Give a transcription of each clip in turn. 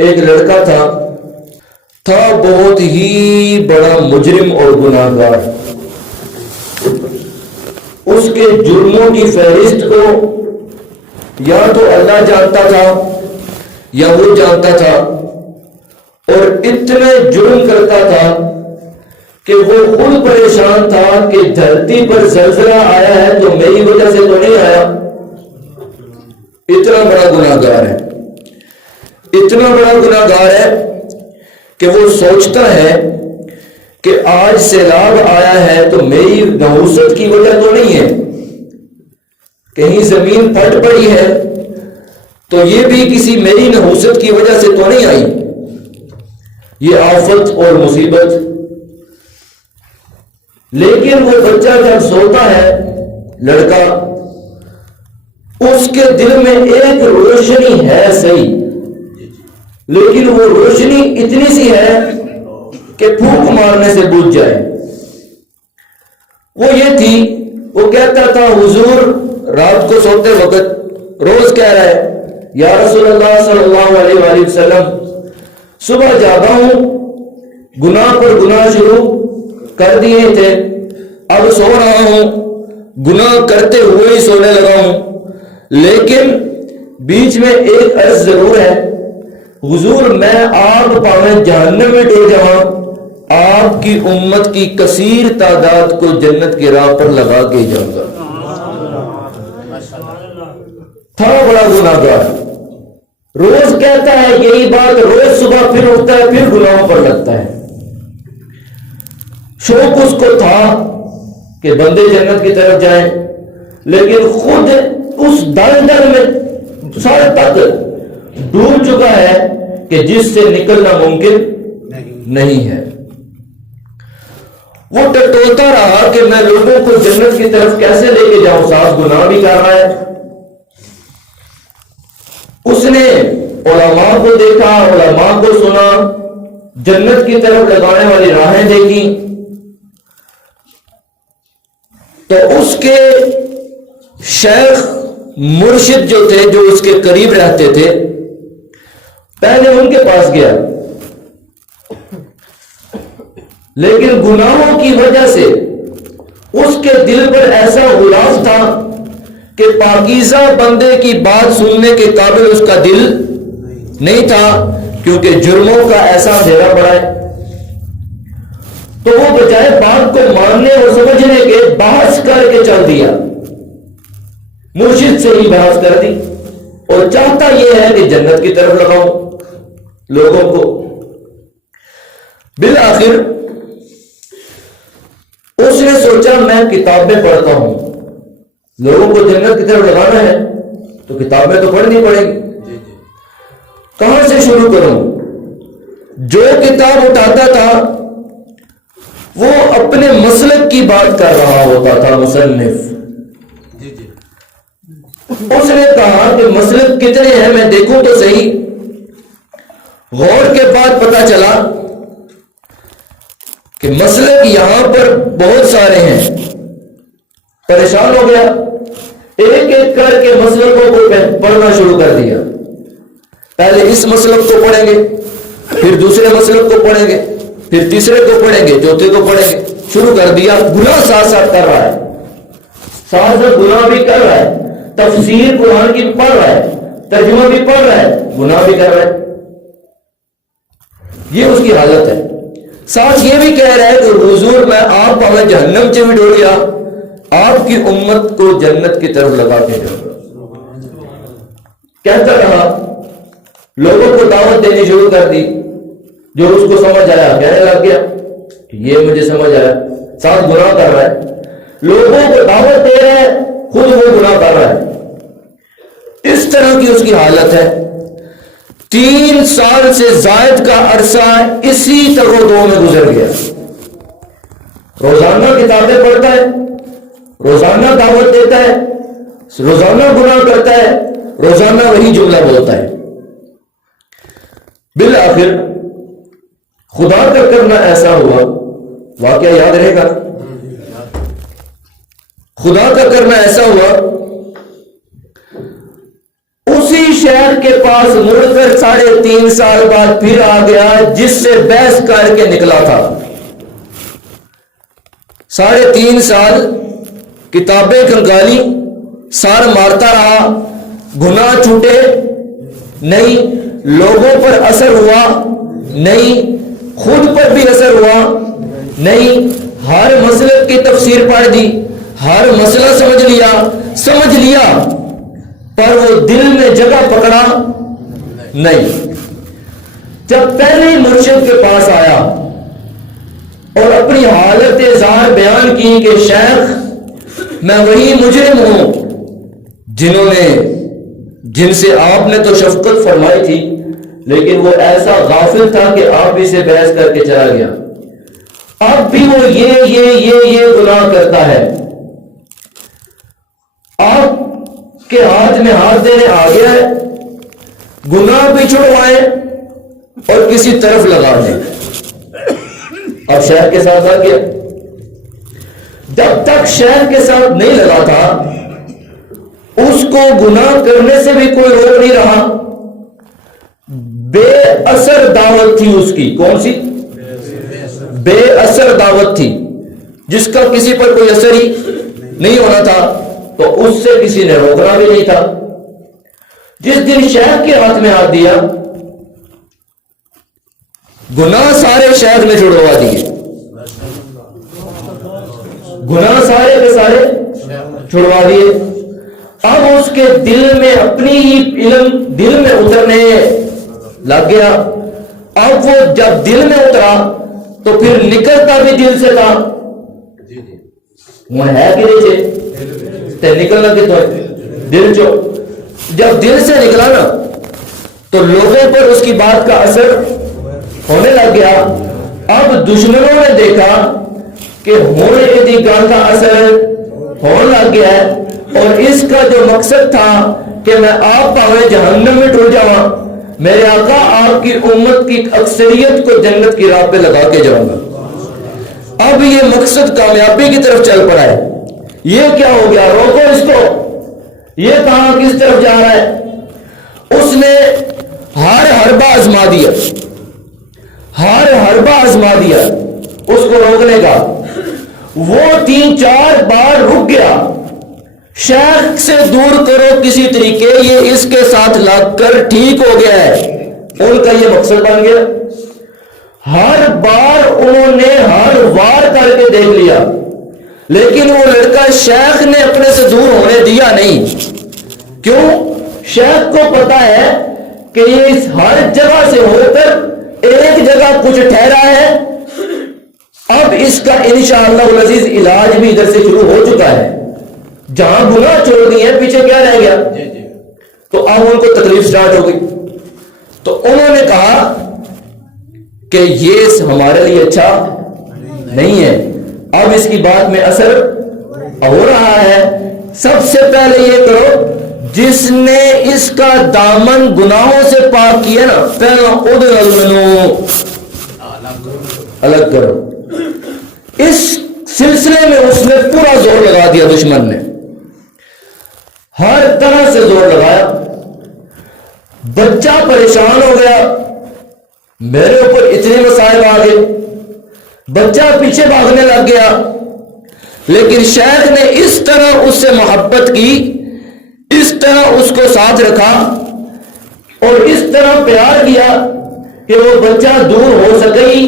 ایک لڑکا تھا بہت ہی بڑا مجرم اور گناہ گار. اس کے جرموں کی فہرست کو یا تو اللہ جانتا تھا یا وہ جانتا تھا، اور اتنے جرم کرتا تھا کہ وہ خود پریشان تھا کہ دھرتی پر زلزلہ آیا ہے تو میری وجہ سے تو نہیں آیا. اتنا بڑا گناہ گار ہے، اتنا بڑا گناہ گار ہے کہ وہ سوچتا ہے کہ آج سیلاب آیا ہے تو میری نحوست کی وجہ تو نہیں ہے، کہیں زمین پھٹ پڑی ہے تو یہ بھی کسی میری نحوست کی وجہ سے تو نہیں آئی، یہ آفت اور مصیبت. لیکن وہ بچہ جب سوتا ہے لڑکا، اس کے دل میں ایک روشنی ہے صحیح، لیکن وہ روشنی اتنی سی ہے کہ پھونک مارنے سے بجھ جائے. وہ یہ تھی، وہ کہتا تھا حضور رات کو سوتے وقت روز کہہ رہا ہے یا رسول اللہ صلی اللہ علیہ وآلہ وسلم صبح جاگا ہوں، گناہ پر گناہ شروع کر دیے تھے، اب سو رہا ہوں، گناہ کرتے ہوئے ہی سونے لگا ہوں، لیکن بیچ میں ایک عرض ضرور ہے حضور میں آپ پاویں جہنم میں ڈول جاؤں، آپ کی امت کی کثیر تعداد کو جنت کی راہ پر لگا کے جاؤں گا. تھا بڑا گناہ گار، روز کہتا ہے یہی بات، روز صبح پھر اٹھتا ہے، پھر گناہوں پر لگتا ہے. شوق اس کو تھا کہ بندے جنت کی طرف جائیں، لیکن خود اس دلدل میں سارے تک ڈوب چکا ہے کہ جس سے نکلنا ممکن نہیں ہے. وہ ٹٹولتا رہا کہ میں لوگوں کو جنت کی طرف کیسے لے کے جاؤں، ساتھ گناہ بھی کر رہا ہے. اس نے علماء کو دیکھا، علماء کو سنا، جنت کی طرف لگانے والی راہیں دیکھی، تو اس کے شیخ مرشد جو تھے، جو اس کے قریب رہتے تھے، پہلے ان کے پاس گیا، لیکن گناہوں کی وجہ سے اس کے دل پر ایسا غلاف تھا کہ پاکیزہ بندے کی بات سننے کے قابل اس کا دل نہیں تھا، کیونکہ جرموں کا ایسا اندھیرا پڑا ہے. تو وہ بجائے بات کو ماننے اور سمجھنے کے بحث کر کے چل دیا، مرشد سے ہی بحث کر دی، اور چاہتا یہ ہے کہ جنت کی طرف لگاؤں لوگوں کو. بالآخر اس نے سوچا میں کتابیں پڑھتا ہوں، لوگوں کو جنت کی طرف لگانا ہے تو کتابیں تو پڑھنی پڑے گی، کہاں سے شروع کروں؟ جو کتاب اٹھاتا تھا وہ اپنے مسلک کی بات کر رہا ہوتا تھا مصنف. اس نے کہا کہ مسلک کتنے ہیں میں دیکھوں تو صحیح. غور کے بعد پتا چلا کہ مسلک یہاں پر بہت سارے ہیں. پریشان ہو گیا، ایک ایک کر کے مسلکوں کو پڑھنا شروع کر دیا. پہلے اس مسلک کو پڑھیں گے، پھر دوسرے مسلک کو پڑھیں گے، پھر تیسرے کو پڑھیں گے، چوتھے کو پڑھیں گے. شروع کر دیا، گناہ ساتھ ساتھ کر رہا ہے، ساتھ ساتھ گناہ بھی کر رہا ہے، تفسیر قرآن کی پڑھ رہا ہے، ترجمہ بھی پڑھ رہا ہے، گناہ بھی کر رہا ہے. یہ اس کی حالت ہے. ساتھ یہ بھی کہہ رہا ہے کہ حضور میں آپ ہمیں جہنم سے بھی ڈول گیا، آپ کی امت کو جنت کی طرف لگا کے جاؤں گا. کہتا رہا، لوگوں کو دعوت دینی شروع کر دی. جو اس کو سمجھ آیا کہنے لگ گیا کہ یہ مجھے سمجھ آیا، ساتھ گناہ کر رہا ہے، لوگوں کو دعوت دے رہا ہے، خود وہ گناہ کر رہا ہے. اس طرح کی اس کی حالت ہے. 3 سال سے زائد کا عرصہ اسی تگودو میں گزر گیا. روزانہ کتابیں پڑھتا ہے، روزانہ دعوت دیتا ہے، روزانہ گناہ کرتا ہے، روزانہ وہی جملہ بولتا ہے. بالآخر خدا کا کرنا ایسا ہوا، واقعہ یاد رہے گا، خدا کا کرنا ایسا ہوا، اسی شیخ کے پاس مڑ کر 3.5 سال بعد پھر آ گیا جس سے بحث کر کے نکلا تھا. 3.5 سال کتابیں کھنگالی, سار مارتا رہا, گناہ چھوٹے نہیں, لوگوں پر اثر ہوا نہیں, خود پر بھی اثر ہوا نہیں, ہر مسئلے کی تفسیر پڑھ دی, ہر مسئلہ سمجھ لیا پر وہ دل میں جگہ پکڑا نہیں. جب پہلے مرشد کے پاس آیا اور اپنی حالت ظاہر بیان کی کہ شیخ میں وہی مجرم ہوں جن سے آپ نے تو شفقت فرمائی تھی, لیکن وہ ایسا غافل تھا کہ آپ ہی سے بحث کر کے چلا گیا, اب بھی وہ یہ گناہ کرتا ہے, آپ کے ہاتھ میں ہاتھ دینے آ گیا ہے, گناہ بھی چھڑوائیں اور کسی طرف لگا دیں. اب شیخ کے ساتھ آ گیا, جب تک شیخ کے ساتھ نہیں لگا تھا اس کو گناہ کرنے سے بھی کوئی روک نہیں رہا. بے اثر دعوت تھی اس کی, کون سی بے اثر دعوت تھی جس کا کسی پر کوئی اثر ہی نہیں ہونا تھا, تو اس سے کسی نے روکنا بھی نہیں تھا. جس دن شیخ کے ہاتھ میں ہاتھ دیا, گناہ سارے شیخ نے چھڑوا دیے, گناہ سارے کے سارے چھڑوا دیے. اب اس کے دل میں اپنی ہی علم دل میں اترنے لگ گیا. اب وہ جب دل میں اترا تو پھر نکلتا بھی دل سے تھا. وہ ہے کہ نہیں نکلنا کہ تو دل چو, جب دل سے نکلا نا تو لوگوں پر اس کی بات کا اثر ہونے لگ گیا. اب دشمنوں نے دیکھا کہ ہونے کی گان کا اثر ہونے لگ گیا ہے, اور اس کا جو مقصد تھا کہ میں آپ پاوے جہنم میں ڈول جاؤں, میرے آقا آپ کی امت کی اکثریت کو جنت کی راہ پہ لگا کے جاؤں گا. اب یہ مقصد کامیابی کی طرف چل پڑا ہے. یہ کیا ہو گیا, روکو اس کو, یہ کہاں کس طرف جا رہا ہے. اس نے ہر حربہ آزما دیا, ہر حربہ آزما دیا اس کو روکنے کا. وہ 3-4 بار رک گیا, شیخ سے دور کرو کسی طریقے, یہ اس کے ساتھ لگ کر ٹھیک ہو گیا ہے, ان کا یہ مقصد بن گیا. ہر بار انہوں نے ہر وار کر کے دیکھ لیا, لیکن وہ لڑکا شیخ نے اپنے سے دور ہونے دیا نہیں. کیوں؟ شیخ کو پتا ہے کہ یہ اس ہر جگہ سے ہو کر ایک جگہ کچھ ٹھہرا ہے. اب اس کا انشاءاللہ العزیز علاج بھی ادھر سے شروع ہو چکا ہے. جہاں گناہ چھوڑ دی ہے پیچھے کیا رہ گیا, تو اب ان کو تکلیف سٹارٹ ہو گئی. تو انہوں نے کہا کہ یہ ہمارے لیے اچھا نہیں ہے, اب اس کی بات میں اثر ہو رہا ہے. سب سے پہلے یہ کرو, جس نے اس کا دامن گناہوں سے پاک کیا نا, پہلا ادھر الگ کرو. اس سلسلے میں اس نے پورا زور لگا دیا, دشمن نے ہر طرح سے زور لگایا. بچہ پریشان ہو گیا, میرے اوپر اتنے مسائل آ گئے, بچہ پیچھے بھاگنے لگ گیا. لیکن شیخ نے اس طرح اس سے محبت کی, اس طرح اس کو ساتھ رکھا اور اس طرح پیار کیا کہ وہ بچہ دور ہو سکے ہی.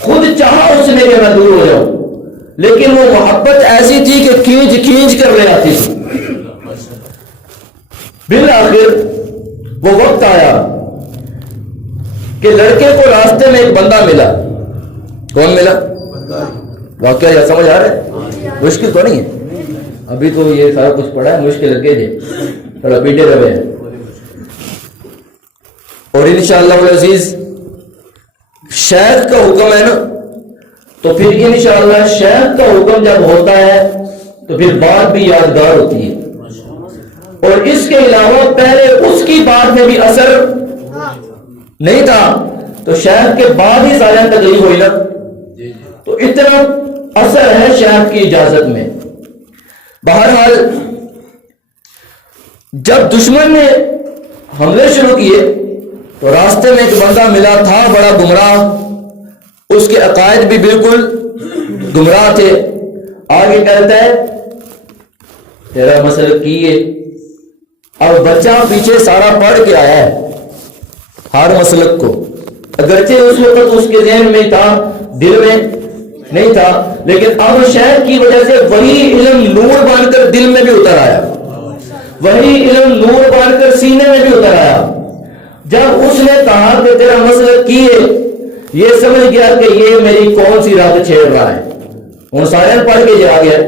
خود چاہا اس نے کہ میں دور ہو جاؤں, لیکن وہ محبت ایسی تھی کہ کھینچ کر لے آتی تھی. بالآخر وہ وقت آیا کہ لڑکے کو راستے میں ایک بندہ ملا. کون ملا؟ واقعہ یا سمجھ آ رہا ہے؟ مشکل تو نہیں ہے, ابھی تو یہ سارا کچھ پڑھا ہے, مشکل لگے جی تھوڑا پیٹے رہے ہیں. اور انشاءاللہ العزیز شیخ کا حکم ہے نا, تو پھر انشاءاللہ شیخ کا حکم جب ہوتا ہے تو پھر بات بھی یادگار ہوتی ہے. اور اس کے علاوہ پہلے اس کی بات میں بھی اثر نہیں تھا, تو شیخ کے بعد ہی سارے تکلیف ہوئی نا, تو اتنا اثر ہے شیخ کی اجازت میں. بہرحال جب دشمن نے حملے شروع کیے تو راستے میں ایک بندہ ملا تھا بڑا گمراہ، اس کے عقائد بھی بالکل گمراہ تھے. آگے کہتا ہے تیرا مسلک کی ہے. اب بچہ پیچھے سارا پڑھ کے آیا ہے ہر مسلک کو، اگرچہ اس وقت اس کے ذہن میں تھا، دل میں نہیں تھا، لیکن اب شیخ کی وجہ سے وہی علم نور بن کر دل میں بھی اتر آیا، وہی علم نور بن کر سینے میں بھی اتر آیا. جب اس نے کہا کہ تیرا مسلک کی ہے، یہ سمجھ گیا کہ یہ میری کون سی رات چھیڑ رہا ہے. وہ سارے پڑھ کے جا گیا.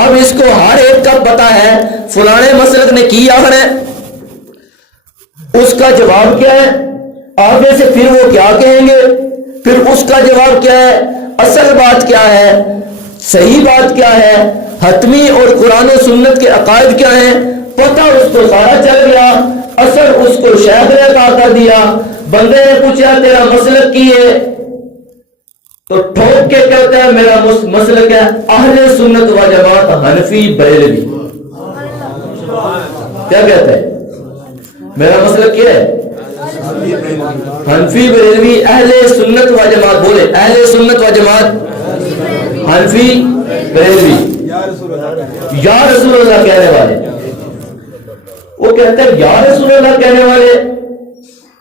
اب اس کو ہر ایک کا پتا ہے فلانے مسلک نے کی آخر ہے، اس کا جواب کیا ہے، آگے سے پھر وہ کیا کہیں گے، پھر اس کا جواب کیا ہے، اصل بات کیا ہے، صحیح بات کیا ہے، حتمی اور قرآن و سنت کے عقائد کیا ہیں، پتہ اس کو سارا چل گیا. اصل اس کو شیخ نے عطا کر دیا. بندے نے پوچھا تیرا مسلک کی ہے، تو ٹھوک کے کہتا ہے میرا مسلک ہے اہل سنت و جماعت حنفی بریلوی. کیا کہتا ہے؟ میرا مسلک کیا ہے؟ حنفی بریلوی اہل سنت و جماعت. بولے اہل سنت و جماعت حنفی بریلوی. یا رسول اللہ کہنے والے، وہ کہتے ہیں یا رسول اللہ کہنے والے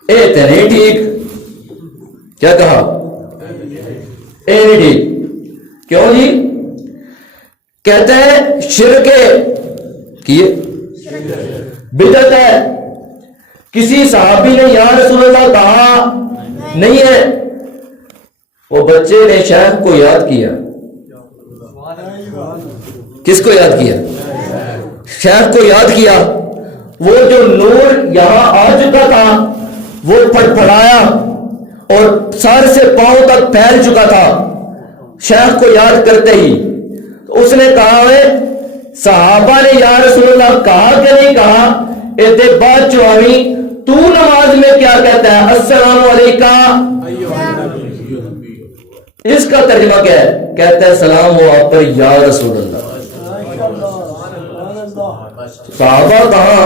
اے تے نہیں ٹھیک. کیا کہا؟ اے نہیں ٹھیک. کیوں جی؟ کہتے ہیں شرک کیے، بدعت ہے. کسی صحابی نے یا رسول اللہ کہا نہیں ہے. وہ بچے نے شیخ کو یاد کیا. کس کو یاد کیا؟ شیخ کو یاد کیا. وہ جو نور یہاں آ چکا تھا وہ پھڑپھڑایا اور سر سے پاؤں تک پھیل چکا تھا. شیخ کو یاد کرتے ہی اس نے کہا ہے صحابہ نے یا رسول اللہ کہا کہ نہیں کہا؟ اے بات چوہویں تو نماز میں کیا کہتا ہے؟ السلام علیکم. اس کا ترجمہ کیا ہے؟ کہتا ہے سلام ہو آپ پر یا رسول اللہ. صحابہ کہاں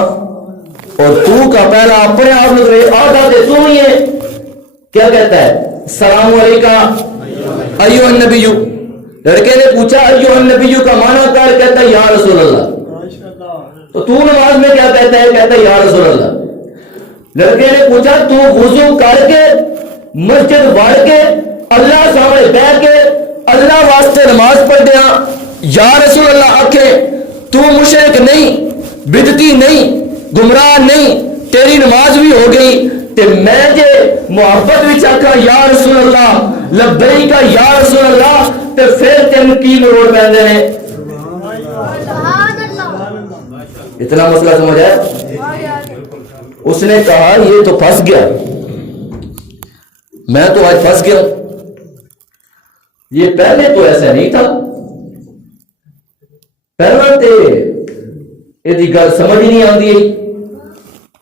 اور تو کا پہلا اپنے آپ میں آدھا دے تو ہی ہے. کیا کہتا ہے؟ السلام علیکم ایھا النبی. لڑکے نے پوچھا ایھا النبی کا معنی کر، کہتا ہے یا رسول اللہ. تو تو نماز میں کیا کہتا ہے؟ کہتا ہے یا رسول اللہ. لڑکے نے پوچھا تو وضو کر کے مسجد بڑھ کے اللہ سامنے بیٹھ کے اللہ واسطے نماز پڑھ دیا یا رسول اللہ آکھے تو مشرک نہیں، بدعتی نہیں، گمراہ نہیں، تیری نماز بھی ہو گئی. تے میں جے محبت وچ آکھا یا رسول اللہ لبیک یا رسول اللہ تے پھر تین کی مروڑ پیندے نے. اتنا مسئلہ سمجھ آیا؟ اس نے کہا یہ تو پھنس گیا، میں تو آج پھنس گیا. یہ پہلے تو ایسا نہیں تھا، پہلے تے یہ گل سمجھ نہیں آتی.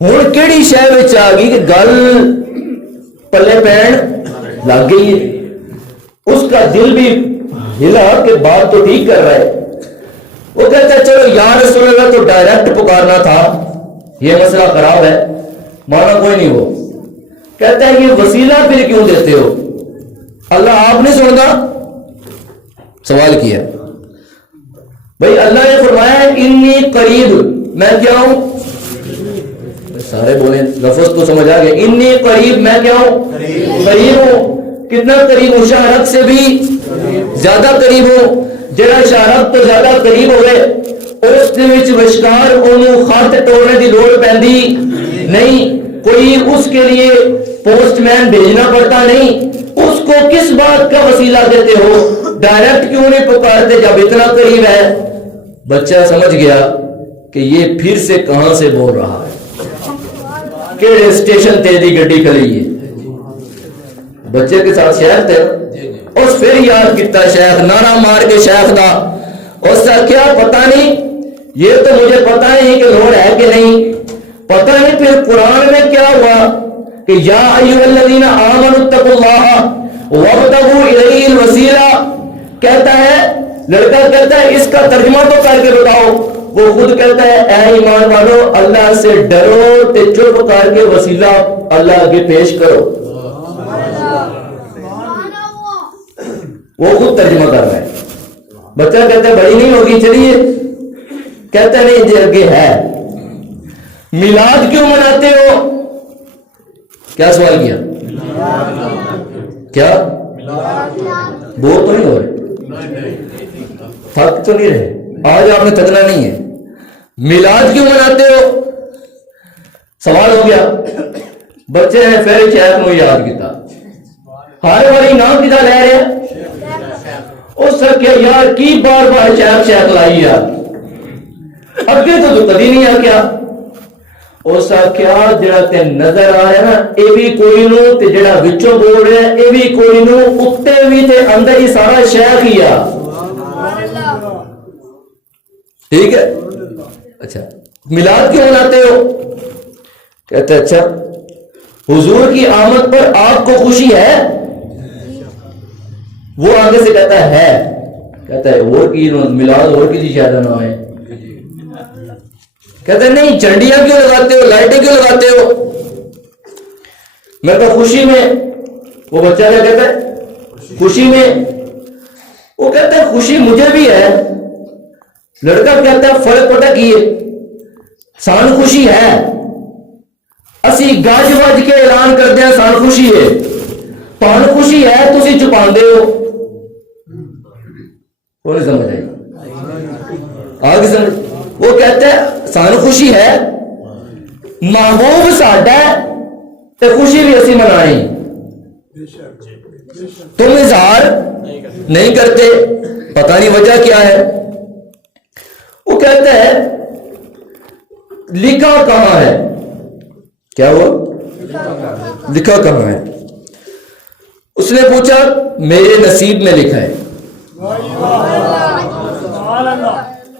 ہوں کہڑی شہر آ گئی کہ گل پلے پین لگ گئی ہے. اس کا دل بھی ہلا کہ بات تو ٹھیک کر رہا ہے. وہ کہتا ہے چلو یا رسول اللہ تو ڈائریکٹ پکارنا تھا، یہ مسئلہ خراب ہے، مانا کوئی نہیں. ہو کہتا ہے یہ وسیلہ پھر کیوں دیتے ہو؟ اللہ آپ نے سنتا؟ سوال کیا بھائی. اللہ نے فرمایا انی قریب، میں کیا ہوں؟ سارے بولیں لفظ تو سمجھ آ گیا. انی قریب، میں کیا ہوں؟ قریب ہوں. کتنا قریب ہوں؟ شہرت سے بھی زیادہ قریب ہوں. جڑا شہرت تو زیادہ قریب ہوئے اس دے وچ وشکار اونوں خط توڑنے دی لوڑ پیندی نہیں. کوئی اس کے لیے پوسٹ مین بھیجنا پڑتا نہیں. اس کو کس بات کا وسیلہ دیتے ہو؟ ڈائریکٹ کیوں نہیں پکارتے جب اتنا قریب ہے؟ بچہ سمجھ گیا کہ یہ پھر سے کہاں سے بول رہا ہے، کہڑے اسٹیشن تے دی گڈی کھڑی ہے. بچے کے ساتھ شیخ تھے، اس پھر یاد کیتا شیخ، نعرہ مار کے شیخ دا. اس کا کیا پتہ نہیں، یہ تو مجھے پتہ نہیں کہ لوڑ ہے کہ نہیں، پتہ نہیں. پھر قرآن میں کیا ہوا کہ یا ایھا الذین آمنوا اتقوا اللہ وابتغوا الیہ الوسیلہ. کہتا ہے لڑکا، کہتا ہے اس کا ترجمہ تو کر کے بتاؤ. وہ خود کہتا ہے اے ایمان والو اللہ سے ڈرو تے چپ کر کے وسیلہ اللہ آگے پیش کرو. وہ خود ترجمہ کر رہا ہے. بچہ کہتا ہے بڑی نہیں ہوگی چلیے, کہتا ہے نہیں جی آگے ہے. میلاد کیوں مناتے ہو؟ کیا سوال کیا؟ کیا بور تو نہیں ہو رہے؟ تھک تو نہیں رہے؟ آج آپ نے تھکنا نہیں ہے. میلاد کیوں مناتے ہو؟ سوال ہو گیا. بچے ہیں پھر شیخ کو یاد کیتا, ہر باری نام کتا لے رہے ہیں. اس سے کیا یار کی بار بار شیخ لائی یار, اگے تو کبھی نہیں آ کیا. اس کیا جڑا تے نظر آ رہا ہے نا اے بھی کوئی نو تے جڑا وچوں بول رہا ہے اے بھی کوئی نو, اتے بھی تے اندر ہی سارا شیخ ہی آ. ٹھیک ہے. اچھا میلاد کیوں مناتے ہو؟ کہتے اچھا حضور کی آمد پر آپ کو خوشی ہے؟ وہ آگے سے کہتا ہے کہتا ہے اور کی میلاد اور کسی شاید نہ ہے. کہتے ہیں نہیں جھنڈیاں کیوں لگاتے ہو, لائٹیں کیوں لگاتے ہو؟ میں کہا خوشی میں. وہ بچہ کیا کہتا ہے خوشی میں؟ وہ کہتا ہے خوشی مجھے بھی ہے. لڑکا کہتا ہے فرق پتہ کی ہے, سان خوشی ہے اسی گج وج کے اعلان کرتے ہیں سان خوشی ہے, پان خوشی ہے تسی چھپاندے ہو. کوئی سمجھ آئی؟ آگے سمجھ. وہ کہتے ہیں سان خوشی ہے, محبوب ساڈا ہے تے خوشی بھی اسی منائیں, تم اظہار نہیں کرتے, پتہ نہیں وجہ کیا ہے. وہ کہتا ہے لکھا کہاں ہے؟ کیا ہوا؟ لکھا کہاں ہے؟ اس نے پوچھا میرے نصیب میں لکھا ہے.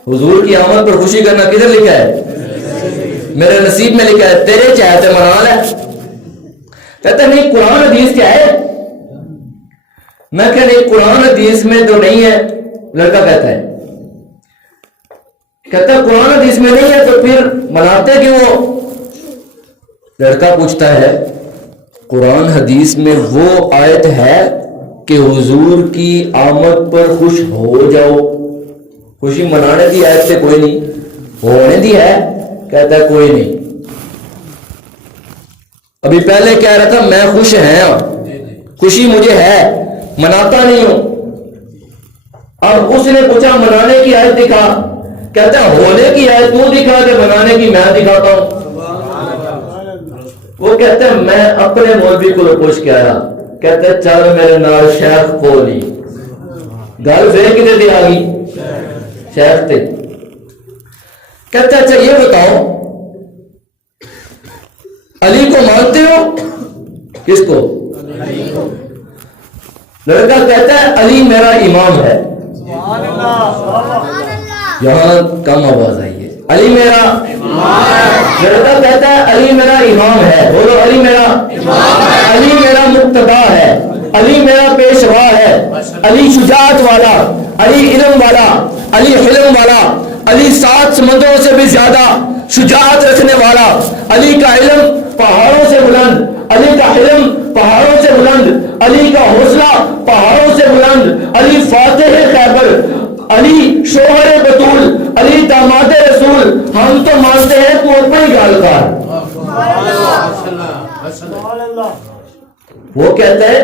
حضور کی آمد پر خوشی کرنا کدھر لکھا ہے؟ میرے نصیب میں لکھا ہے. تیرے چاہتے منال ہے. کہتا ہے نہیں قرآن حدیث کیا ہے؟ میں کہ نہیں قرآن حدیث میں تو نہیں ہے. لڑکا کہتا ہے قرآن حدیث میں نہیں ہے تو پھر مناتے کیوں؟ لڑکا پوچھتا ہے قرآن حدیث میں وہ آیت ہے کہ حضور کی آمد پر خوش ہو جاؤ. خوشی منانے کی آیت سے کوئی نہیں, ہونے دی ہے. کہتا ہے کوئی نہیں. ابھی پہلے کہہ رہا تھا میں خوش ہیں, خوشی مجھے ہے, مناتا نہیں ہوں. اب اس نے پوچھا منانے کی آیت دکھا. کہتا ہے ہونے کی آیت تو دکھا کہ منانے کی میں دکھاتا ہوں. وہ کہتا ہے میں اپنے مولوی کو پوچھ کے آیا. کہتا ہے چل میرے نال شیخ کو لی. گل پھر کدھر دی آ گئی؟ شیخ تے. کہتا ہے اچھا یہ بتاؤ علی کو مانتے ہو؟ کس کو؟ لڑکا کہتا ہے علی میرا امام ہے. یہاں کم آواز آئی ہے. علی میرا لڑکا کہتا ہے علی میرا امام ہے. بولو علی میرا علی میرا مقتدا ہے, علی میرا پیشوا ہے, علی شجاعت والا, علی علم والا, علی حلم والا, علی 7 سمندروں سے بھی زیادہ شجاعت رکھنے والا, علی کا علم پہاڑوں سے بلند, علی کا علم پہاڑوں سے بلند, علی کا حوصلہ پہاڑوں سے بلند, علی فاتح خیبر, علی شوہر بطول, علی داماد رسول. ہم تو مانتے ہیں تو اپنی گال کار. وہ کہتا ہے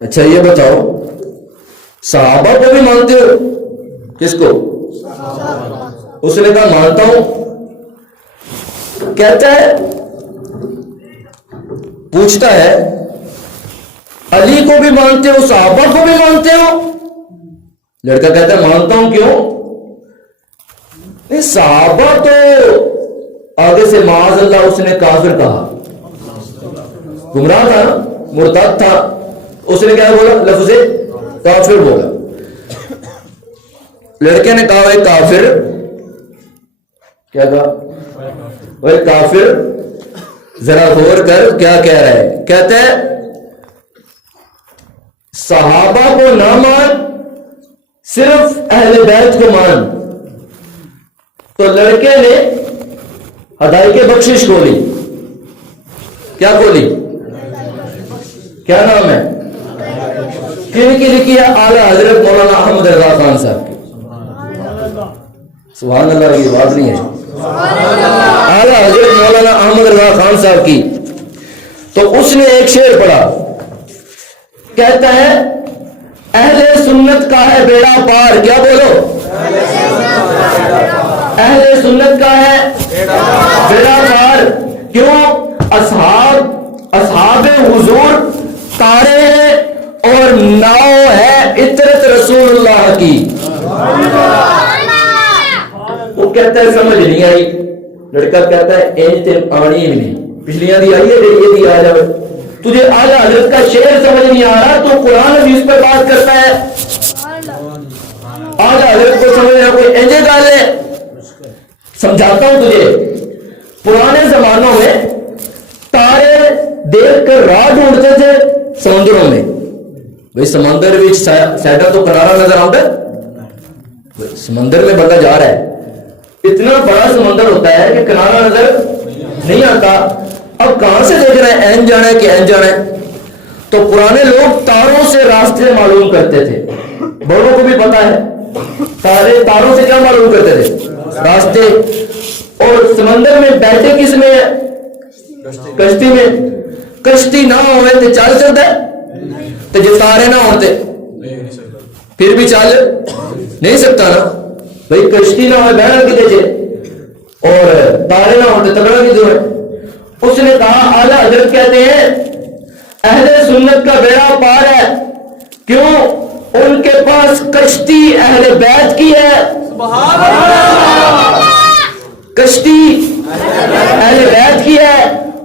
اچھا یہ بتاؤ صحابہ کو بھی مانتے ہو؟ کس کو؟ اس نے کہا مانتا ہوں. کہتا ہے پوچھتا ہے علی کو بھی مانتے ہو صحابہ کو بھی مانتے ہو؟ لڑکا کہتا ہے مانتا ہوں. کیوں؟ نہیں صحابہ تو آگے سے معاذ اللہ اس نے کافر کہا, گمراہ تھا, مرتد تھا. اس نے کیا بولا؟ لفظ کافر بولا. لڑکے نے کہا اے کافر. کیا کہا؟ اے کافر ذرا غور کر کیا کہہ رہا ہے. کہتا ہے صحابہ کو نہ مان, صرف اہل بیت کو مان. تو لڑکے نے ہدایت بخشش کھولی. کیا کھولی؟ کیا نام ہے؟ کن کی لکھی ہے؟ اعلیٰ حضرت مولانا احمد رضا خان صاحب کی. سبحان اللہ کی بات نہیں ہے. اعلیٰ حضرت مولانا احمد رضا خان صاحب کی. تو اس نے ایک شعر پڑھا, کہتا ہے اہل سنت کا ہے بیڑا پار. کیا بولو؟ اہل سنت کا ہے بیڑا پار. کیوں؟ اصحاب حضور تارے ہیں اور ناؤ ہے عطرت رسول اللہ کی. وہ کہتا ہے سمجھ نہیں آئی. لڑکا کہتا ہے اینج تے آنی ہی نہیں, پچھلیاں دی آئی ہے یہ دی آ جائے. تجھے اعلیٰ حضرت کا شعر سمجھ نہیں آ رہا تو قرآن حدیث پر بات کرتا ہے. اعلیٰ حضرت کو سمجھنا کوئی اینجے گال ہے. سمجھاتا ہوں تجھے, پرانے زمانوں میں تارے دیکھ کر راہ ڈھونڈتے تھے سمندروں میں. بھائی سمندر میں سیڈا تو کنارا نظر آتا ہے. سمندر میں بندہ جا رہا ہے, اتنا بڑا سمندر ہوتا ہے کہ کنارا نظر نہیں آتا. اب کہاں سے دیکھ رہے ہیں, این جانا ہے کہ این جانا ہے. تو پرانے لوگ تاروں سے راستے معلوم کرتے تھے. بڑوں کو بھی پتا ہے تاروں سے کیا معلوم کرتے تھے؟ راستے. اور سمندر میں بیٹھے کس میں ہے؟ کشتی میں. کشتی نہ ہوئے تو چل سکتا ہے, تو جو تارے نہ ہوتے پھر بھی چل نہیں سکتا نا. بھائی کشتی نہ ہوئے بہنا کدے چے, اور تارے نہ ہوتے تگڑا کدے ہوئے. اس نے کہا اعلیٰ حضرت کہتے ہیں اہل سنت کا بیڑا پار ہے. کیوں؟ ان کے پاس کشتی اہل بیت کی ہے. کشتی اہل بیت کی ہے.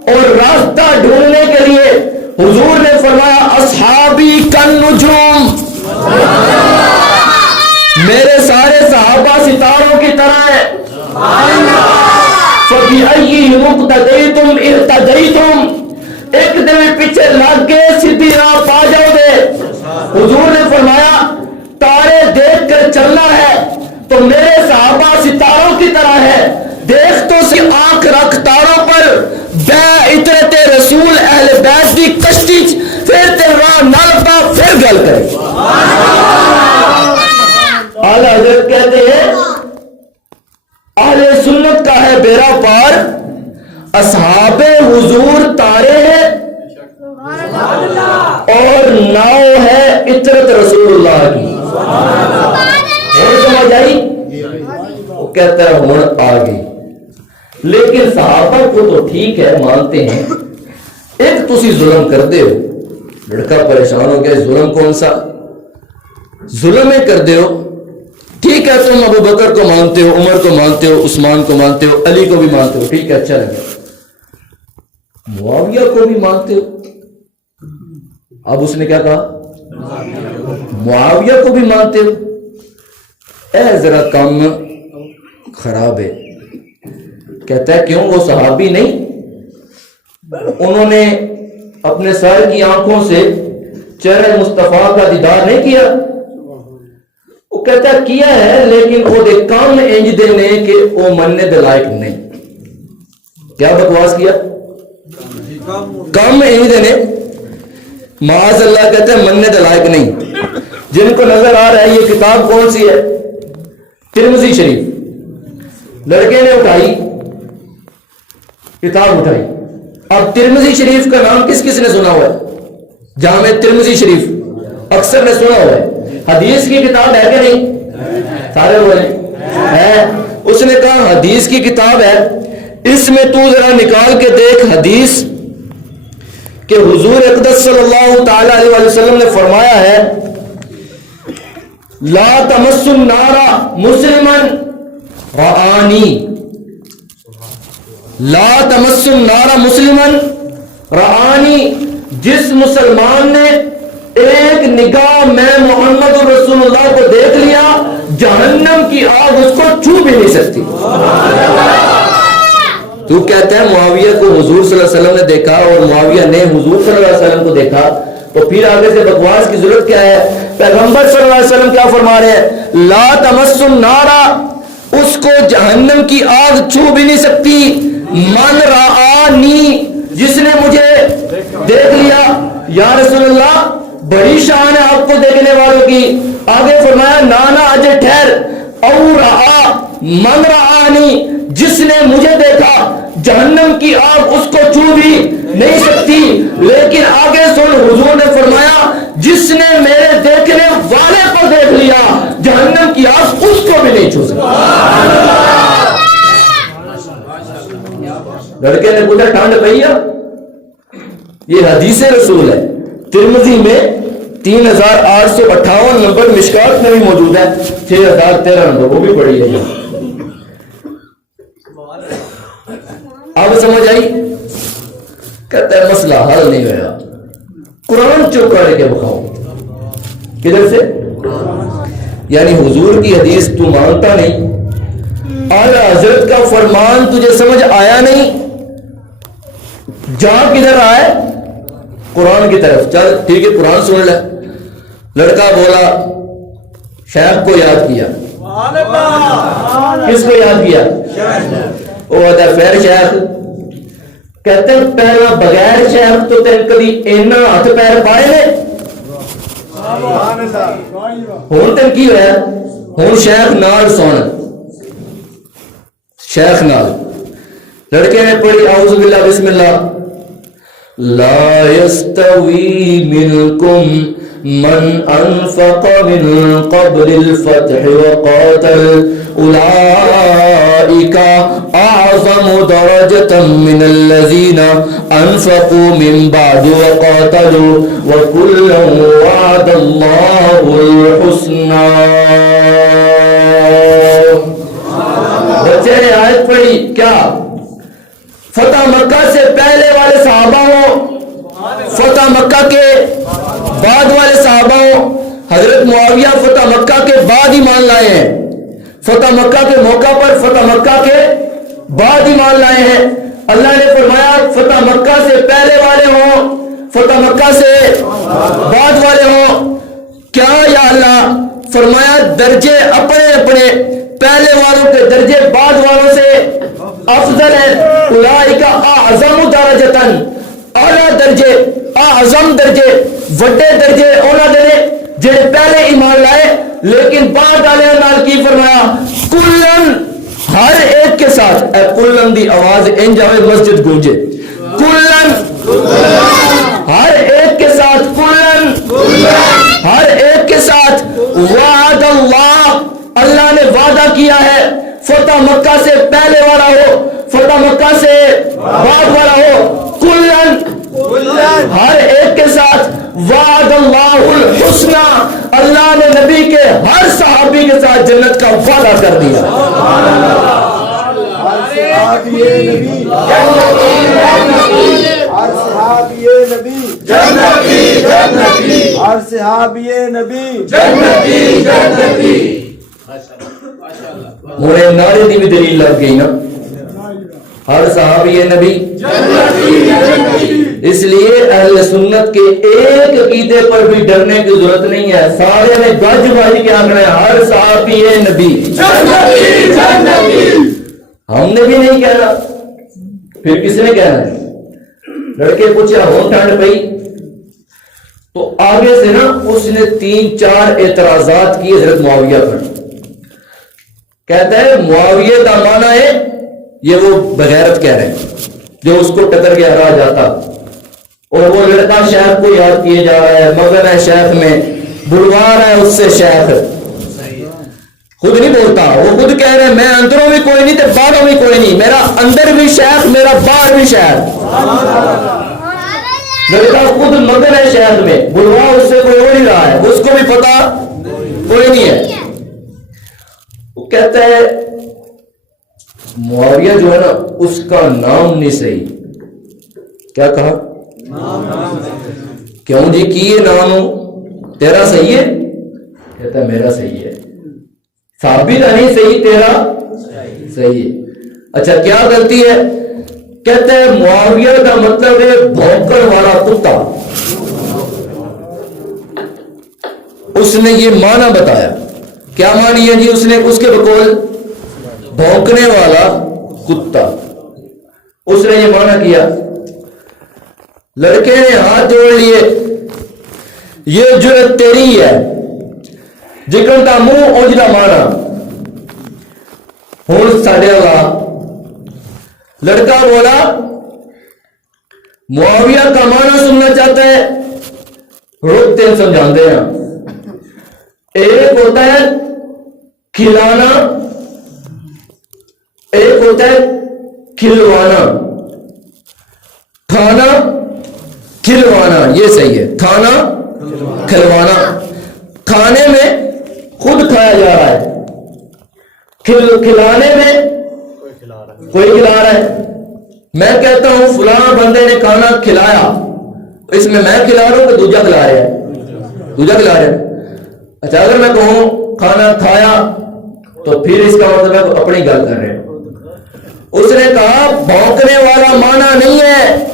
اور راستہ ڈھونڈنے کے لیے حضور نے فرمایا اصحابی کن نجوم, میرے سارے صحابہ ستاروں کی طرح ہیں. فَبِأَيِّهِمْ اقْتَدَيْتُمْ اهْتَدَيْتُمْ, ایک دن پیچھے لگ کے سیدھی راہ پا جاؤ گے. حضور نے فرمایا تارے دیکھ کر چلنا ہے تو میرے صحابہ ستاروں کی طرح ہے. دیکھ تو سی آنکھ رکھ تاروں پر, بے عطرت رسول اہل بیت کی کشتی, پھر تیرا نال پا پھر گل کرے. اعلیٰ حضرت کہتے ہیں اہل سنت کا ہے بیڑا پار, اصحاب حضور تارے ہیں اور ناؤ ہے عطرت رسول اللہ کی. اور سمجھ آئی؟ وہ کہتا ہے ہون آ گئی. لیکن صحابہ کو تو ٹھیک ہے مانتے ہیں, ایک تسی ظلم کر دے ہو. لڑکا پریشان ہو گیا, ظلم کون سا؟ ظلم ہے کر دے ہو. ٹھیک ہے تم ابو بکر کو مانتے ہو, عمر کو مانتے ہو, عثمان کو مانتے ہو, علی کو بھی مانتے ہو, ٹھیک ہے اچھا لگا. معاویہ کو بھی مانتے ہو. اب اس نے کیا کہا؟ معاویہ کو بھی مانتے ہو. اے ذرا کام خراب ہے. کہتا ہے کیوں؟ وہ صحابی نہیں, انہوں نے اپنے سر کی آنکھوں سے چہرہ مصطفیٰ کا دیدار نہیں کیا. وہ کہتا ہے کیا ہے, لیکن وہ دے کام انج دے نے کہ وہ مننے دے لائق نہیں. کیا بکواس کیا؟ کام انج دے نے, معاذ اللہ کہتے ہیں مننے دے لائق نہیں. جن کو نظر آ رہا ہے یہ کتاب کون سی ہے؟ ترمذی شریف. لڑکے نے اٹھائی کتاب اٹھائی. اب ترمذی شریف کا نام کس کس نے سنا ہوا ہے؟ جامع ترمذی شریف اکثر نے سنا ہوا ہے. حدیث کی کتاب ہے کہ نہیں؟ سارے بولے ہے. اس نے کہا حدیث کی کتاب ہے, اس میں تو ذرا نکال کے دیکھ حدیث کہ حضور اقدس صلی اللہ تعالی علیہ وسلم نے فرمایا ہے لا تمس النار مسلما رآنی, لا تمس النار مسلما رآنی. جس مسلمان نے ایک نگاہ میں محمد رسول اللہ کو دیکھ لیا, جہنم کی آگ اس کو چھو بھی نہیں سکتی. تو کہتا ہے معاویہ کو حضور صلی اللہ علیہ وسلم نے دیکھا اور معاویہ نے حضور صلی اللہ علیہ وسلم کو دیکھا, تو پھر آگے سے بکواس کی ضرورت کیا ہے؟ پیغمبر صلی اللہ علیہ وسلم کیا فرما رہے ہیں؟ لا تمس النار اس کو جہنم کی آگ چھو بھی نہیں سکتی. من رآنی, جس نے مجھے دیکھ لیا. یا رسول اللہ بڑی شان ہے آپ کو دیکھنے والوں کی. آگے فرمایا نانا اجے ٹھہر, اور رآ من رآنی, جس نے مجھے دیکھا جہنم کی آگ اس کو چھو بھی نہیں سکتی. لیکن آگے سن, حضور نے فرمایا جس نے میرے دیکھنے والے کو دیکھ لیا جہنم کی آگ اس کو بھی نہیں چھو سکتی. لڑکے نے پوچھا ٹھنڈ پئی ہے؟ یہ حدیث رسول ہے, ترمذی میں 3858 نمبر, مشکات میں بھی موجود ہے 6013 نمبر, وہ بھی پڑھی ہے. اب سمجھ آئی؟ کہتا ہے مسئلہ حل نہیں ہوا, قرآن چپ کر کے بخاؤ. کدھر سے؟ یعنی حضور کی حدیث تو مانتا نہیں, اعلی حضرت کا فرمان تجھے سمجھ آیا نہیں, جا کدھر آئے؟ قرآن کی طرف. چل ٹھیک ہے قرآن سن لے. لڑکا بولا شیخ کو یاد کیا. کس کو یاد کیا؟ وہ پھر شیخ کہتے ہیں پہلا بغیر شیخ تو تین کبھی اینا ہاتھ پیر پائے نے. ہوں تین کی ہوا, ہوں شیخ نال سن, شیخ نال. لڑکے نے پڑھی اعوذ باللہ بسم اللہ, لا يستوي منكم من انفق من قبل الفتح وقاتل اولئك اعظم درجة من الذين انفقوا من بعد وقاتلوا وكلا وعد الله الحسنى. بچے نے آیت پڑھی کیا؟ فتح مکہ سے پہلے والے صحابہ ہوں, فتح مکہ کے بعد والے صحابہ ہوں. حضرت معاویہ فتح مکہ کے بعد ایمان لائے ہیں, فتح مکہ کے موقع پر فتح مکہ کے بعد ایمان لائے ہیں. اللہ نے فرمایا فتح مکہ سے پہلے والے ہوں, فتح مکہ سے بعد والے ہوں. کیا یا اللہ؟ فرمایا درجے اپنے اپنے, پہلے والوں کے درجے بعد والوں سے افضل ہے. اولئک اعظم درجتاً, اعلی درجے, اعظم درجے, وڈے درجے انہاں دے جڑے پہلے ایمان لائے لیکن بعد والے نال کی فرمایا کلن, ہر ایک کے ساتھ. اے کلن دی آواز انج آوے مسجد گونجے, کلن, ہر ایک کے ساتھ, کلن, ہر ایک کے ساتھ. وعد اللہ, اللہ نے وعدہ کیا ہے, فتح مکہ سے پہلے والا ہو, فتح مکہ سے بعد والا ہو, کلن, ہر ایک کے ساتھ. وعد اللہ الحسنى, اللہ نے نبی کے ہر صحابی کے ساتھ جنت کا وعدہ کر دیا. موڑے نعرے دی بھی دلیل لگ گئی نا, ہر صحابی نبی. اس لیے اہل سنت کے ایک عقیدے پر بھی ڈرنے کی ضرورت نہیں ہے, سارے نے گج بج کے آگنا ہے ہر صحابی نبی. ہم نے بھی نہیں کہنا, پھر کس نے کہنا ہے؟ لڑکے پوچھا ہوں ٹھنڈ پئی, تو آگے سے نا اس نے 3-4 اعتراضات کیے حضرت معاویہ پر. کہتا ہے معاویہ کا معنی ہے یہ وہ بغیرت کہہ رہے ہیں جو اس کو ٹکر کے ہرا جاتا, اور وہ لڑکا شیخ کو یاد کیے جا رہا ہے, مگن ہے شیخ میں, بلوا رہا ہے اس سے شیخ, خود نہیں بولتا, وہ خود کہہ رہے ہیں میں اندروں بھی کوئی نہیں تو باہروں بھی کوئی نہیں, میرا اندر بھی شیخ میرا باہر بھی شیخ. لڑکا خود مگن ہے شیخ میں, بلوا اس سے کوئی ہو نہیں رہا ہے, اس کو بھی پتا کوئی نہیں ہے. وہ کہتا ہے معاویہ جو ہے نا اس کا نام نہیں صحیح. کیا کہا؟ کیوں جی کی یہ نام تیرا صحیح ہے؟ کہتا ہے میرا صحیح ہے. ثابت نہیں صحیح, تیرا صحیح ہے. اچھا کیا غلطی ہے؟ کہتا ہے معاویہ کا مطلب ہے بھونکڑ والا کتا. اس نے یہ معنی بتایا. کیا معنی ہے جی اس نے اس کے بقول؟ بھونکنے والا کتا. اس نے یہ معنی کیا. لڑکے نے ہاتھ جوڑ لیے, یہ جرت تیری ہے, جکن کا منہ اجڑا مارا. ہوں ساڈے والا لڑکا بولا معاویہ کا معنی سننا چاہتا ہے, رکتے ہیں سمجھاتے ہیں. ایک ہوتا ہے کھلانا, ایک ہوتا ہے کھلوانا. کھانا کھلوانا یہ صحیح ہے, کھانا کھلوانا. کھانے میں خود کھایا جا رہا ہے, کھلانے میں کوئی کھلا رہا ہے. میں کہتا ہوں فلاں بندے نے کھانا کھلایا, اس میں کھلا رہا ہوں کہ دوجا کھلا رہا ہے؟ دوجا کھلا رہا ہے. اچھا اگر میں کہوں کھانا کھایا تو پھر اس کا مطلب ہے اپنی گل کر رہے ہیں. اس نے کہا بھونکنے والا معنی نہیں ہے,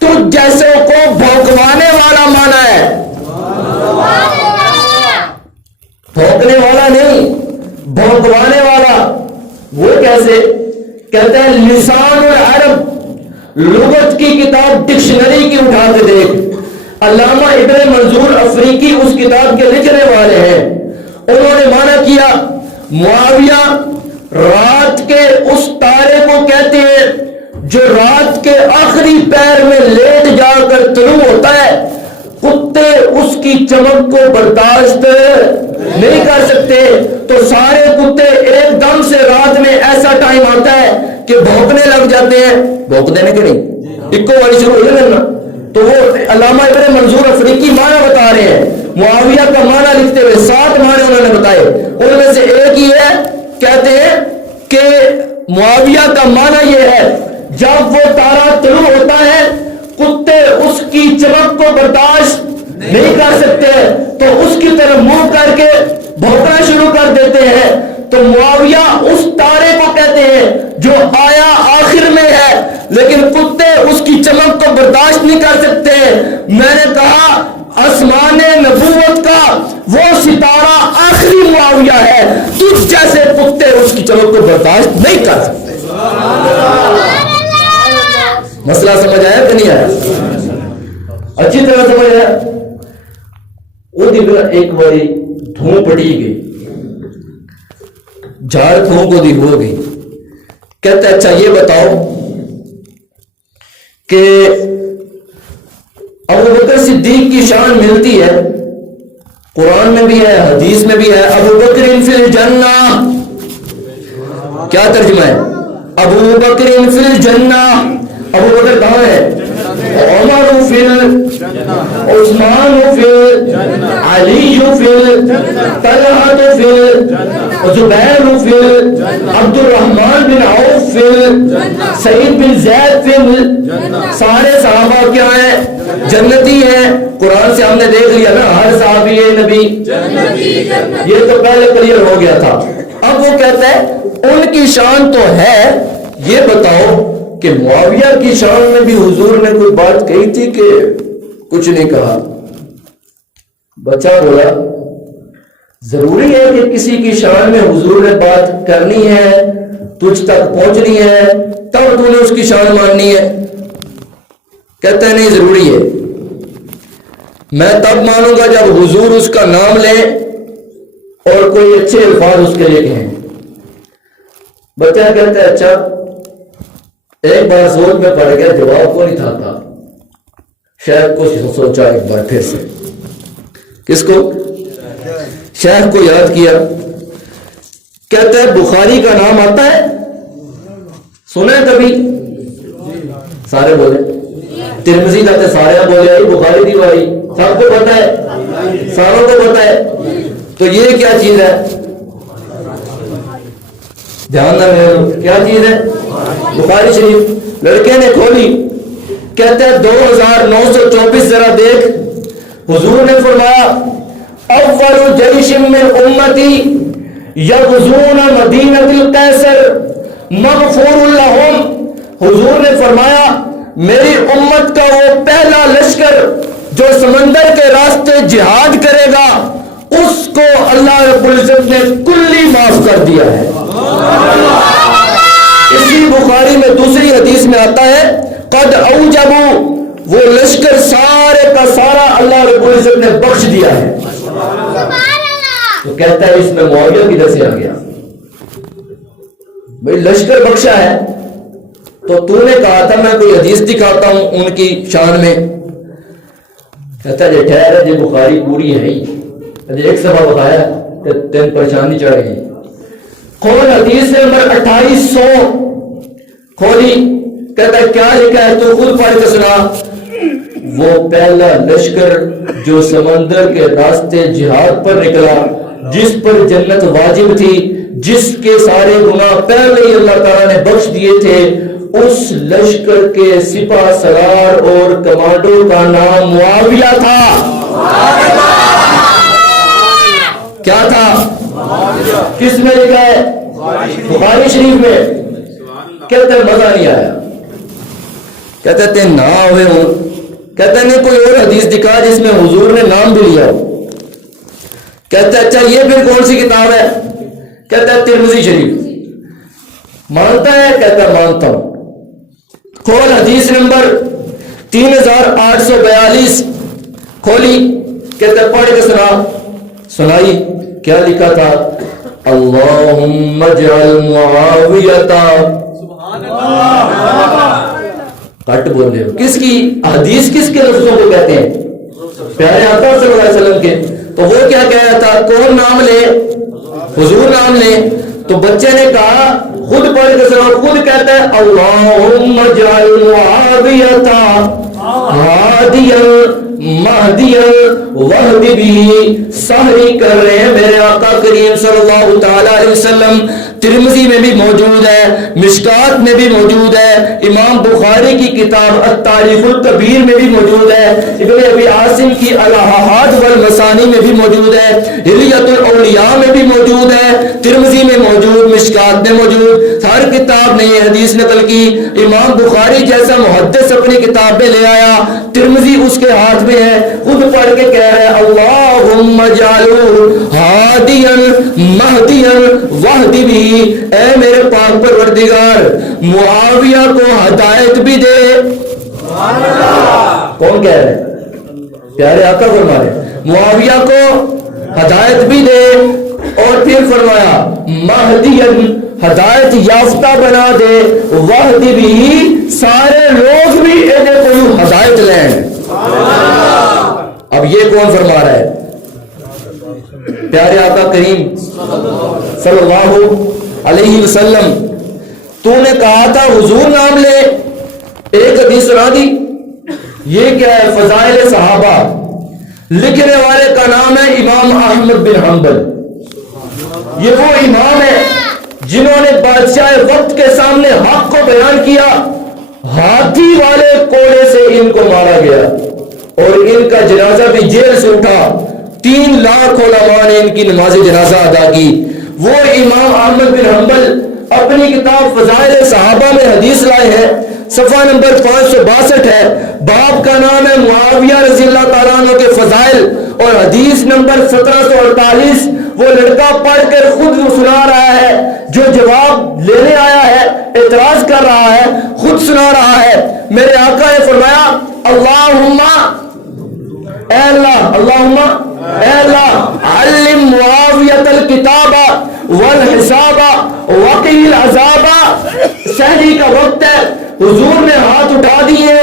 تجھ جیسے کو بھونکوانے والا معنی ہے. بھونکنے والا نہیں, بھونکوانے والا. وہ کیسے؟ کہتے ہیں لسان العرب, لغت کی کتاب ڈکشنری کی اٹھا کے دیکھ. علامہ ابن منظور افریقی اس کتاب کے لکھنے والے ہیں. انہوں نے معنی کیا معاویہ رات کے اس تارے کو کہتے ہیں جو رات کے آخری پیر میں لیٹ جا کر طلوع ہوتا ہے. کتے اس کی چمک کو برداشت نہیں کر سکتے, تو سارے کتے ایک دم سے رات میں ایسا ٹائم آتا ہے کہ بھونکنے لگ جاتے ہیں. بھونک دینے کے نہیں, اکو والی شروع ہو جائے نا. تو وہ علامہ ابن منظور افریقی معنی بتا رہے ہیں. معاویہ کا معنی لکھتے ہوئے 7 معنی انہوں نے بتائے. ان میں سے ایک ہی ہے, کہتے ہیں کہ معاویہ کا معنی یہ ہے جب وہ تارا طلوع ہوتا ہے کتے اس کی چمک کو برداشت نہیں کر سکتے تو اس کی طرف منہ کر کے بھونکنا شروع کر دیتے ہیں. تو معاویہ اس تارے کو کہتے ہیں جو آیا آخر میں ہے, لیکن کتے اس کی چمک کو برداشت نہیں کر سکتے. میں نے کہا آسمان نبوت کا وہ ستارہ آخری معاویہ ہے, تجھ جیسے کتے اس کی چمک کو برداشت نہیں کر سکتے. مسئلہ سمجھ آیا کہ نہیں آیا؟ اچھی طرح سمجھ آیا. وہ دن ایک باری دھوں پڑی گئی, جھاڑ دھوں کو دی ہو گئی. کہتے اچھا یہ بتاؤ کہ ابو بکر صدیق کی شان ملتی ہے, قرآن میں بھی ہے حدیث میں بھی ہے. ابو بکر فی الجنہ, کیا ترجمہ ہے؟ ابو بکر فی الجنہ. ابو بکر کہاں ہے؟ عمر فی الجنہ, عثمان فی الجنہ, علی فی الجنہ, طلحہ فی الجنہ, زبیر فی الجنہ, عبد الرحمن بن عوف فی الجنہ, سعید بن زید فی الجنہ. سارے صحابہ کیا ہیں؟ جنتی ہیں. قرآن سے ہم نے دیکھ لیا نا, ہر صحابی نبی جنتی. یہ تو پہلے کلیئر ہو گیا تھا. اب وہ کہتا ہے ان کی شان تو ہے, یہ بتاؤ کہ معاویہ کی شان میں بھی حضور نے کوئی بات کہی تھی کہ کچھ نہیں کہا؟ بچہ بولا ضروری ہے کہ کسی کی شان میں حضور نے بات کرنی ہے, تجھ تک پہنچنی ہے, تب تو نے اس کی شان ماننی ہے. کہتا ہے نہیں ضروری ہے, میں تب مانوں گا جب حضور اس کا نام لے اور کوئی اچھے الفاظ اس کے لیے کہیں. بچہ کہتا ہے اچھا. ایک بار سوچ میں پڑ گیا, جواب کو نہیں تھا, شیخ کو سوچا ایک بار پھر سے. کس کو؟ شیخ کو یاد کیا. کہتا ہے بخاری کا نام آتا ہے, سنا ہے کبھی؟ سارے بولے. ترمذی جاتے سارے بولے, بخاری دیواری سب کو پتا ہے, ساروں کو پتا ہے. تو یہ کیا چیز ہے؟ دھیان نہ, کیا چیز ہے؟ بخاری شریف. لڑکے نے کھولی, کہتے ہیں 2924 ذرا دیکھ. حضور نے فرمایا اول جیش من امتی یغزون مدینہ القیصر مغفور لہم. حضور نے فرمایا میری امت کا وہ پہلا لشکر جو سمندر کے راستے جہاد کرے گا اس کو اللہ رب العزت نے کلی معاف کر دیا ہے. اسی بخاری میں دوسری حدیث میں آتا ہے قد اوجبوا، وہ لشکر سارے کا سارا اللہ رب العزت نے بخش دیا ہے۔ تو کہتا ہے اس میں معاویہ کدھر سے آ گیا؟ بھئی لشکر بخشا ہے تو نے کہا تھا میں کوئی حدیث دکھاتا ہوں ان کی شان میں۔ کہتا ہے ٹھہر ہے جی بخاری پوری ہے ہی، ایک صفحہ بتایا کہ تین پریشانی چڑھ گئی۔ کھول حدیث نمبر 2800 کھولی، کہتا ہے کیا لکھا ہے تو خود پڑھ کے سنا۔ وہ پہلا لشکر جو سمندر کے راستے جہاد پر نکلا، جس پر جنت واجب تھی، جس کے سارے گناہ پہلے ہی اللہ تعالیٰ نے بخش دیے تھے، اس لشکر کے سپاہ سالار اور کمانڈو کا نام معاویہ تھا۔ کیا تھا؟ کس میں لکھا ہے؟ بخاری شریف میں۔ کہتے ہیں مزہ نہیں آیا، کہتے ہیں نہ ہوئے ہوں، کہتے ہیں نہیں کوئی اور حدیث دکھا جس میں حضور نے نام بھی لیا ہو۔ کہتے ہیں اچھا یہ پھر کون سی کتاب ہے؟ کہتا ہے ترمذی شریف۔ مانتا ہے؟ کہتا ہے مانتا ہوں۔ کھول حدیث نمبر 3842 کھولی، کہتا ہے پڑھ کے سنا۔ سنائی، کیا لکھا تھا؟ اللہم اجعل معاویہ، کٹ بول رہے ہو، کس کی حدیث کس کے لفظوں کو کہتے ہیں؟ پیارے آقا صلی اللہ علیہ وسلم کے۔ تو وہ کیا کہہ رہا تھا؟ کون نام لے؟ حضور نام لے۔ تو بچے نے کہا خود پڑھ کے سنا، خود کہتا ہے اللہم اجعل معاویہ ہادیا مہدیا وہد بھی، سحری کر رہے ہیں میرے آقا کریم صلی اللہ تعالی علیہ وسلم۔ ترمذی میں بھی موجود ہے، مشکات میں بھی موجود ہے، امام بخاری کی کتاب التاریخ الکبیر میں بھی موجود ہے، ابن ابی عاصم کی الاحاد والمسانی میں بھی موجود ہے، حلیۃ الاولیاء میں بھی موجود ہے، ترمذی میں موجود، مشکات میں موجود۔ ہر کتاب نے یہ حدیث نقل کی۔ امام بخاری جیسا محدث اپنی کتاب میں لے آیا، ترمذی اس کے ہاتھ میں ہے، خود پڑھ کے کہہ رہے ہیں اللہم اجعلہ ہادیا مہدیا وہد بھی، اے میرے پاک پروردگار معاویہ کو ہدایت بھی دے۔ کون کہہ رہے ہیں؟ پیارے آقا فرما رہے معاویہ کو ہدایت بھی دے، اور پھر فرمایا مہدیا، ہدایت یافتہ بنا دے، وہد بھی، سارے لوگ بھی انہیں کوئی ہدایت لیں۔ اب یہ کون فرما رہا ہے؟ پیارے آقا کریم صلی اللہ علیہ وسلم۔ تو نے کہا تھا حضور نام لے، ایک حدیث سنا دی۔ یہ کیا ہے؟ فضائل صحابہ، لکھنے والے کا نام ہے امام احمد بن حنبل۔ یہ وہ امام ہے جنہوں نے بادشاہ وقت کے سامنے حق کو بیان کیا، ہاتھی والے کوڑے سے ان کو مارا گیا اور ان کا جنازہ بھی جیل سے اٹھا، 3 لاکھ علماء نے ان کی نماز جنازہ ادا کی۔ وہ امام احمد بن حنبل اپنی کتاب فضائل صحابہ میں حدیث لائے ہیں، صفحہ نمبر 562 ہے، باب کا نام ہے معاویہ رضی اللہ تعالیٰ عنہ کے فضائل، اور حدیث نمبر 1748 وہ لڑکا پڑھ کر خود سنا رہا ہے، جو جواب لینے آیا ہے، اعتراض کر رہا ہے، خود سنا رہا ہے۔ میرے آقا نے فرمایا اللہم اے اللہ، اللہم اے اللہ علم معاویۃ الکتاب والحساب وقی العذاب۔ سحری کا وقت ہے، حضور نے ہاتھ اٹھا دیے،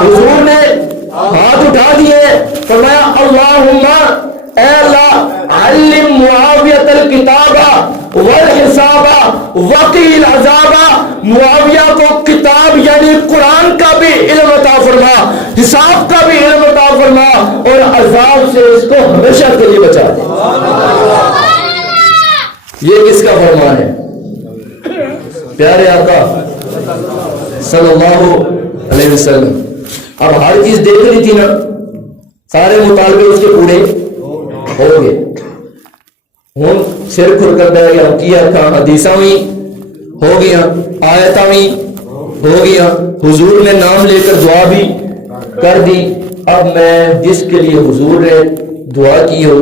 حضور نے ہاتھ اٹھا دیے، فرمایا اللہم اے اللہ علم معاویۃ الکتاب والحساب وقی العذاب، معاویہ کو کتاب یعنی قرآن کا بھی علم عطا فرما، حساب کا بھی علم عطا فرما، اور عذاب سے اس کو ہمیشہ کے لیے بچا دے۔ یہ کس کا فرمان ہے؟ پیارے آقا صلی اللہ علیہ وسلم۔ اب ہر چیز دیکھ لی تھی نا، سارے مطالبے اس کے پورے ہو گئے، ہوں سر کھل کر بیٹھ گیا، کیا تھا حدیثاں بھی ہو گیا، آیتاں بھی ہو گیا، حضور نے نام لے کر دعا بھی کر دی۔ اب میں جس کے لیے حضور نے دعا کی ہو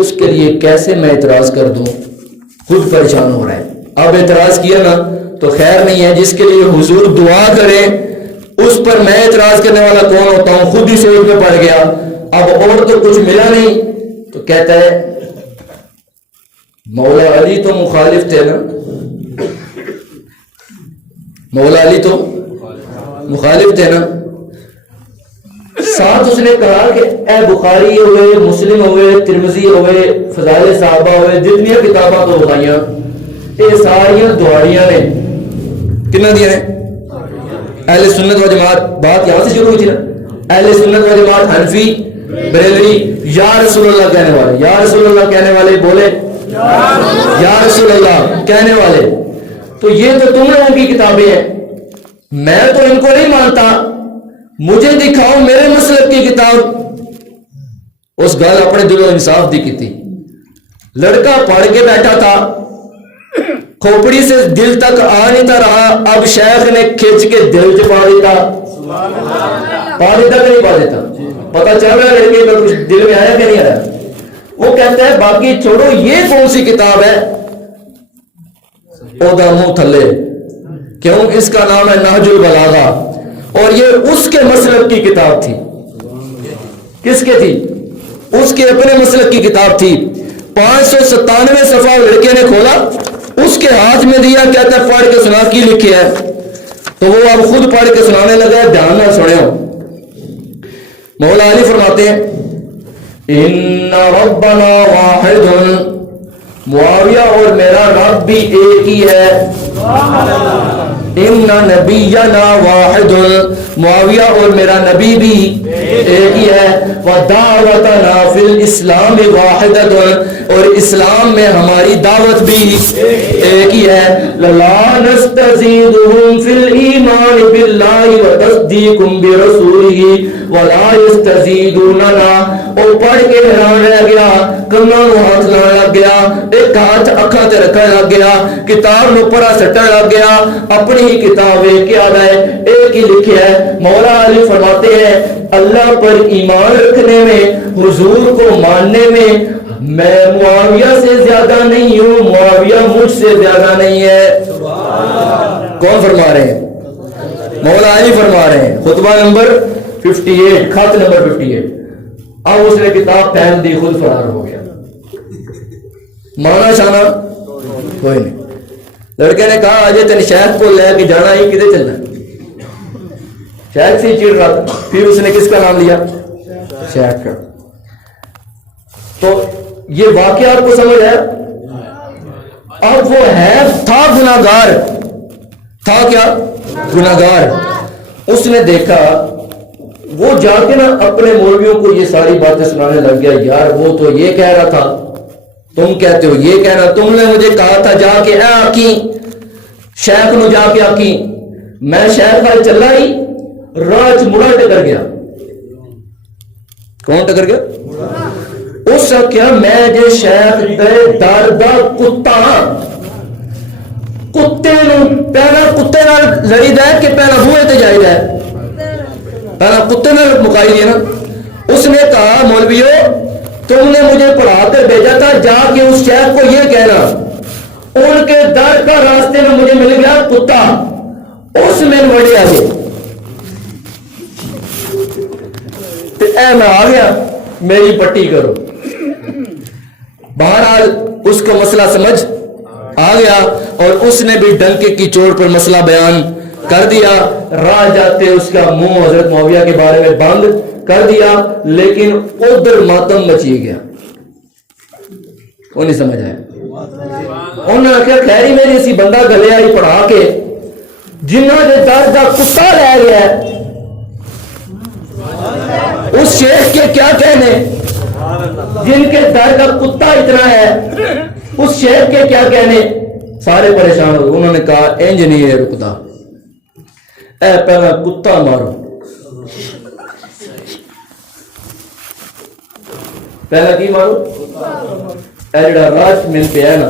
اس کے لیے کیسے میں اعتراض کر دوں؟ خود پریشان ہو رہا ہے۔ اب اعتراض کیا نا تو خیر نہیں ہے، جس کے لیے حضور دعا کریں اس پر میں اعتراض کرنے والا کون ہوتا ہوں، خود ہی سوچ میں پڑ گیا، اب اور تو کچھ ملا نہیں، تو کہتا ہے مولا علی تو مخالف تھے نا، مولا علی تو مخالف تھے نا۔ ساتھ اس نے کہا کہ اے بخاری ہوئے، مسلم ہوئے، ترمذی ہوئے، فضائل صحابہ ہوئے، جتنی کتاباں تو بتائیاں یہ ساریاں دہاڑیاں نے، کتنا دیا نے اہل سنت و جماعت، بات یہاں سے شروع ہوئی تھی نا، اہل سنت و جماعت حنفی بریلوی، یا رسول اللہ کہنے والے، یا رسول اللہ کہنے والے بولے یا رسول اللہ کہنے والے، تو یہ تو تم لوگوں کی کتابیں ہیں، میں تو ان کو نہیں مانتا، مجھے دکھاؤ میرے مسلک کی کتاب۔ اس گل اپنے دل و انصاف دی کی تھی، لڑکا پڑھ کے بیٹھا تھا، کھوپڑی سے دل تک آ نہیں تھا رہا، اب شیخ نے کھینچ کے دل چ پا دیتا، پا دیتا کہ نہیں پا دیتا، پتا چل رہا ہے لڑکے کا کچھ دل میں آیا کہ نہیں آیا۔ وہ کہتا ہے باقی چھوڑو، یہ کون سی کتاب ہے، اودا منہ تھلے، کیوں اس کا نام ہے نہج البلاغہ، اور یہ اس کے مسلک کی کتاب تھی۔ کس کے تھی؟ اس کے اپنے مسلک کی کتاب تھی۔ 597 صفحہ لڑکے نے کھولا، اس کے ہاتھ میں دیا، کہتا ہے پڑھ کے سنا، کی لکھے ہے، تو وہ اب خود پڑھ کے سنانے لگا، دھیان نہ سنے ہو۔ مولا علی فرماتے ہیں ان ربنا واحد، معاویہ اور میرا رب بھی ایک ہی ہے، ان نبینا واحد، معاویہ اور میرا نبی بھی ایک ہی ہے، ودعوتنا فی الاسلام واحدۃ، اور اسلام میں ہماری دعوت بھی ایک ہی ہے، لا نستزیدہم فی الایمان باللہ وتصدیق برسولہ ولا یستزیدوننا۔ اور پڑھ کے حیران رہ گیا، کناں نو ہاتھ لانے لگ گیا، ایک ہاتھ اکھاں تے رکھنے لگ گیا، کتاب نو پرا سٹن لگ گیا، اپنی ہی کتاب ویکھ کے آدھا ہے ایک ہی لکھیا ہے۔ مولا علی فرماتے ہیں اللہ پر ایمان رکھنے میں، حضور کو ماننے میں میں معاویہ سے زیادہ نہیں ہوں، معاویہ مجھ سے زیادہ نہیں ہے۔ کون فرما رہے ہیں؟ مولا علی فرما رہے ہیں، خطبہ نمبر 58، خط نمبر 58۔ اب اس نے کتاب پہن دی، خود فرار ہو گیا، مانا شانا کوئی نہیں۔ لڑکے نے کہا آج تین شیخ کو لے کے جانا ہی، کدھر چلنا؟ شیخ سے چڑ رہا تھا، پھر اس نے کس کا نام لیا؟ شیخ کا۔ تو یہ واقعہ آپ کو سمجھ ہے؟ اب وہ ہے تھا گناہگار، تھا کیا؟ گناہگار۔ اس نے دیکھا، وہ جا کے نا اپنے مولویوں کو یہ ساری باتیں سنانے لگ گیا، یار وہ تو یہ کہہ رہا تھا، تم کہتے ہو یہ کہنا، تم نے مجھے کہا تھا جا کے اے آکی، شیخ نو جا کے آکی، میں شیخ کا چلا ہی راہ چ مڑا ٹکر گیا۔ کون ٹکر گیا؟ اس کیا میں جے شیخ دے در دا کتا، کتے نو پہلا کتے نال لڑی دے کہ پہلا بوئے تے جائی دے؟ پہلا کتے نال مکائی دی نا۔ اس نے کہا مولویو تم نے مجھے پڑھا کر بھیجا تھا، جا کے اس شیخ کو یہ کہنا، ان کے در کا راستے میں مجھے مل گیا کتا، اس میں بڑی آگے اے میں آ گیا، میری پٹی کرو۔ بہرحال اس کو مسئلہ سمجھ آ گیا، اور اس نے بھی ڈنکے کی چوٹ پر مسئلہ بیان کر دیا۔ راہ جاتے اس کا منہ حضرت معاویہ کے بارے میں بند کر دیا، لیکن ادھر ماتم مچی گیا، وہ نہیں سمجھ آیا۔ انہوں نے کہا خیری میری اسی بندہ گلے آئی پڑھا کے، جنہوں نے در دا کتا لے گیا ہے، اس شیخ کے کیا کہنے، جن کے در کا کتا اتنا ہے، اس شیخ کے کیا کہنے؟ سارے پریشان ہو گئے۔ انہوں نے کہا انج نہیں ہے رکتا، اے پہلا کتا مارو، پہلا کی مارو، اے جڑا راج مل پہ ہے نا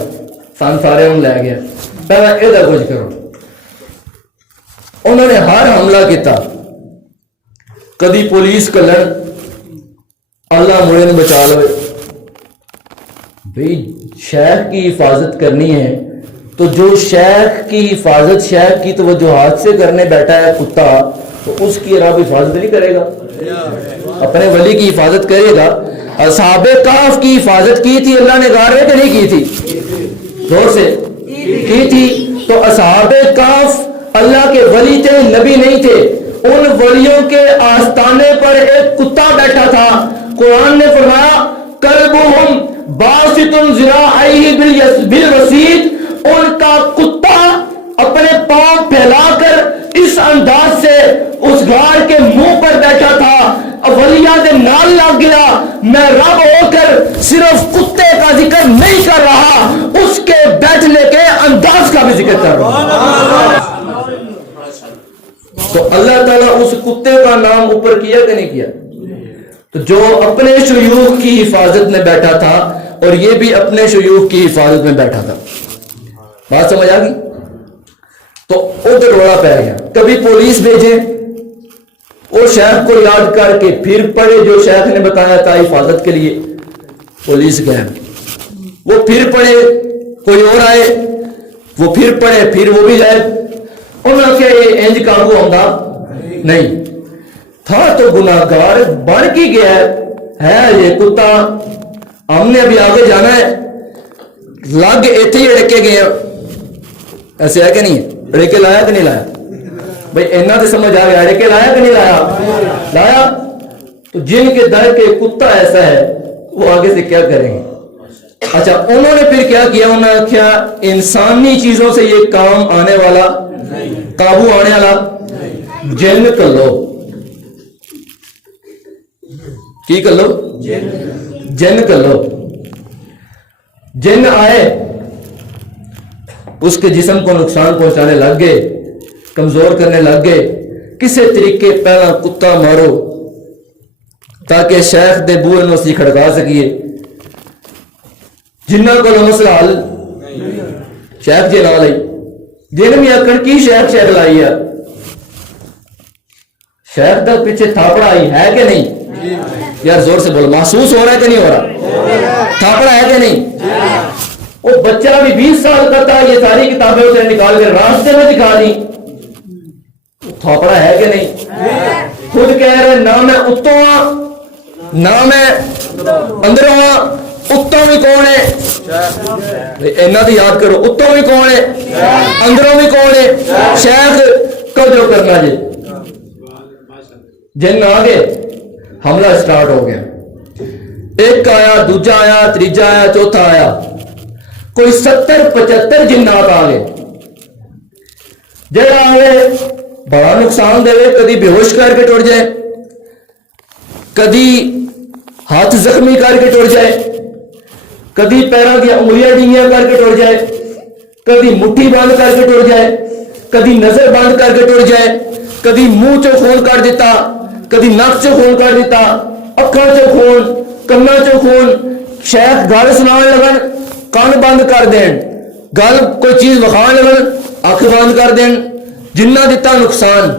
سان سارے ان لے گیا، پہلا یہ کچھ کرو۔ انہوں نے ہر حملہ کیتا، کدی پولیس کو لڑ، اللہ مڑے نے بچا لو، بھئی شیخ کی حفاظت کرنی ہے تو جو شیخ کی حفاظت، شیخ کی توجہات سے کرنے بیٹھا ہے کتا، تو اس کی رب حفاظت نہیں کرے گا، اپنے ولی کی حفاظت کرے گا۔ اصحاب کہف کی حفاظت کی تھی اللہ نے غار میں کہ نہیں کی تھی؟ زور سے کی تھی۔ تو اصحاب کہف اللہ کے ولی تھے، نبی نہیں تھے۔ ان ولیوں کے آستانے پر ایک کتا بیٹھا تھا۔ قرآن نے فرمایا کلبہم باسط ذراعیہ بالوسید، ان کا کتا اپنے پاؤں پھیلا کر اس انداز سے اس غار کے منہ پر بیٹھا تھا۔ ولیاں دے نال لگ گیا، میں رب ہو کر صرف کتے کا ذکر نہیں کر رہا، اس کے بیٹھنے کے انداز کا بھی ذکر کر رہا۔ تو اللہ تعالیٰ اس کتے کا نام اوپر کیا کہ نہیں کیا؟ تو جو اپنے شیوخ کی حفاظت میں بیٹھا تھا اور یہ بھی اپنے شیوخ کی حفاظت میں بیٹھا تھا، بات سمجھ آ گئی؟ تو ادھر روڑا پہ گیا، کبھی پولیس بھیجے، وہ شیخ کو یاد کر کے پھر پڑے جو شیخ نے بتایا تھا حفاظت کے لیے، پولیس گئے، وہ پھر پڑے، کوئی اور آئے، وہ پھر پڑے، پھر وہ بھی گئے، انہوں نے یہ انج قابو آتا نہیں تھا، تو گناہگار بن کی گیا ہے یہ کتا، ہم نے ابھی آگے جانا ہے، لگ ایتھے ہی اڑکے گئے، ایسے ہے کہ نہیں؟ اڑکے لایا کہ نہیں لایا؟ بھائی اینا تو سمجھ آ گیا، اڑکے لایا کہ نہیں لایا؟ لایا۔ تو جن کے در کے کتا ایسا ہے وہ آگے سے کیا کریں گے؟ اچھا انہوں نے پھر کیا کیا؟ انہوں نے کیا انسانی چیزوں سے یہ کام آنے والا، قابو آنے والا، جن کر لو، کی کر لو؟ جن کر لو۔ جن آئے اس کے جسم کو نقصان پہنچانے لگ گئے، کمزور کرنے لگ گئے، کسے طریقے پہلا کتا مارو تاکہ شیخ دے بوئے نو سی کھڑکا سکیے، جنہ کو مسئلہ حل شیخ جی نہ لائی، جن میں آکڑ کی شیخ لائی ہے، شیخ تک پیچھے تھاپڑا آئی ہے کہ نہیں؟ یار زور سے بولو، محسوس ہو رہا ہے کہ نہیں ہو رہا؟ تھاپڑا ہے کہ نہیں؟ وہ بچہ بھی 20 سال کا تھا، یہ ساری کتابیں اسے نکال کے راستے میں دکھا دی، تھاپڑا ہے کہ نہیں؟ خود کہہ رہے نہ میں اتوں ہاں نہ میں اندروں ہاں، اتوں بھی کون ہے؟ اینا تو یاد کرو، اتوں بھی کون ہے، اندروں بھی کون ہے؟ شیخ کو جو کرنا جی، جن آگے حملہ سٹارٹ ہو گیا، ایک آیا، دوجا آیا، تیجا آیا، چوتھا آیا، کوئی 70-75 جنات آ گئے، جڑا آئے بڑا نقصان دے، کدی بے ہوش کر کے ٹوڑ جائے، کدی ہاتھ زخمی کر کے ٹوڑ جائے، کدی پیروں کی انگلیاں ڈینگیاں کر کے ٹوڑ جائے، کدی مٹھی بند کر کے ٹوڑ جائے، کدی نظر بند کر کے ٹوڑ جائے، کدی منہ چو خون کر دیتا، کدی نک چو خون کر دیتا، اکھاں چو خون، کنا چو خون، شیخ گل سنان لگن کان بند کر دین، گل کوئی چیز وکھان لگن اکھ بند کر دین، جنہ دیتا نقصان،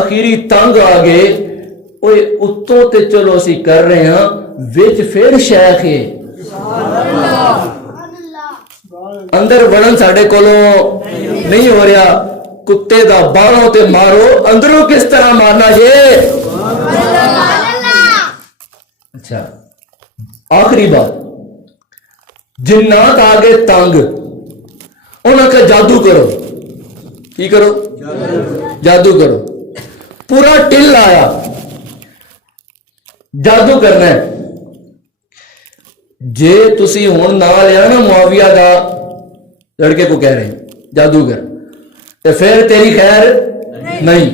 اخیری تنگ آ گئے، اوے اتوں تے چلو اسی کر رہے ہیں، وچ پھر شیخ ہے، اندر بڑھن ساڑھے کولوں نہیں ہو رہا، کتے دا بالوں تے مارو، اندروں کس طرح مارنا یہ؟ اچھا آخری بات، جنات آگے تنگ، انہوں کا جادو کرو، کی کرو؟ جادو کرو، پورا ٹل آیا، جادو کرنا ہے، جے تسی ہون نہ لیا نا معاویہ دا لڑکے کو کہہ رہے ہیں جادوگر، تو پھر تیری خیر نہیں،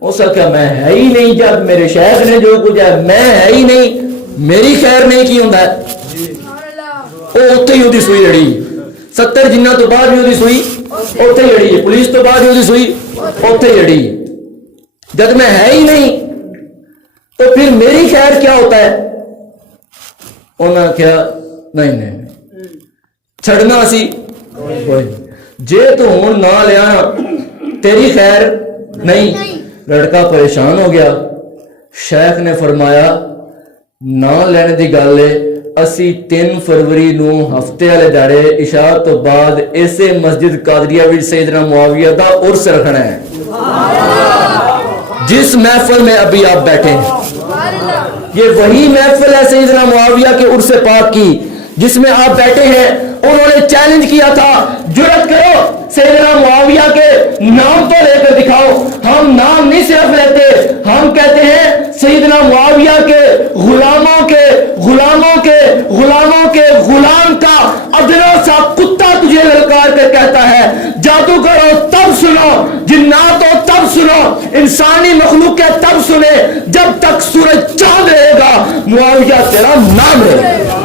اس کا کیا میں ہے ہی نہیں، جب میرے شیخ نے جو کچھ ہے میں ہے ہی نہیں، میری خیر نہیں کی ہوں ہے، وہ اتھے ہی ہوتی سوئی لڑی، 70 جنہ تو بعد بھی ہوتی سوئی اتھے ہی لڑی ہے، پولیس تو بعد بھی ہوتی سوئی اتھے ہی لڑی ہے، جب میں ہے ہی نہیں تو پھر میری خیر کیا ہوتا ہے؟ انہوں نے کیا نہیں نہیں چھڑنا سی کوئی جے تو ہون نہ لیا تیری خیر نہیں، لڑکا پریشان ہو گیا، شیخ نے فرمایا نہ لینے دی گل ہے، اسی 3 فروری نو ہفتے والے دہاڑے عشاء تو بعد اسے مسجد قادریہ وچ سیدنا معاویہ دا عرس رکھنا ہے. جس محفل میں ابھی آپ بیٹھے ہیں یہ وہی محفل ہے سیدنا معاویہ کے عرس پاک کی جس میں آپ بیٹھے ہیں. انہوں نے چیلنج کیا تھا جرأت کرو سیدنا معاویہ کے نام تو لے کر دکھاؤ. ہم نام نہیں صرف لیتے, ہم کہتے ہیں سیدنا معاویہ کے غلاموں کے غلام کا ادنا سا کتا تجھے للکار کر کہتا ہے جادوگر ہو تب سنو, جنات ہو تب سنو, انسانی مخلوق ہے تب سنے, جب تک سورج چاند رہے گا معاویہ تیرا نام رہے گا.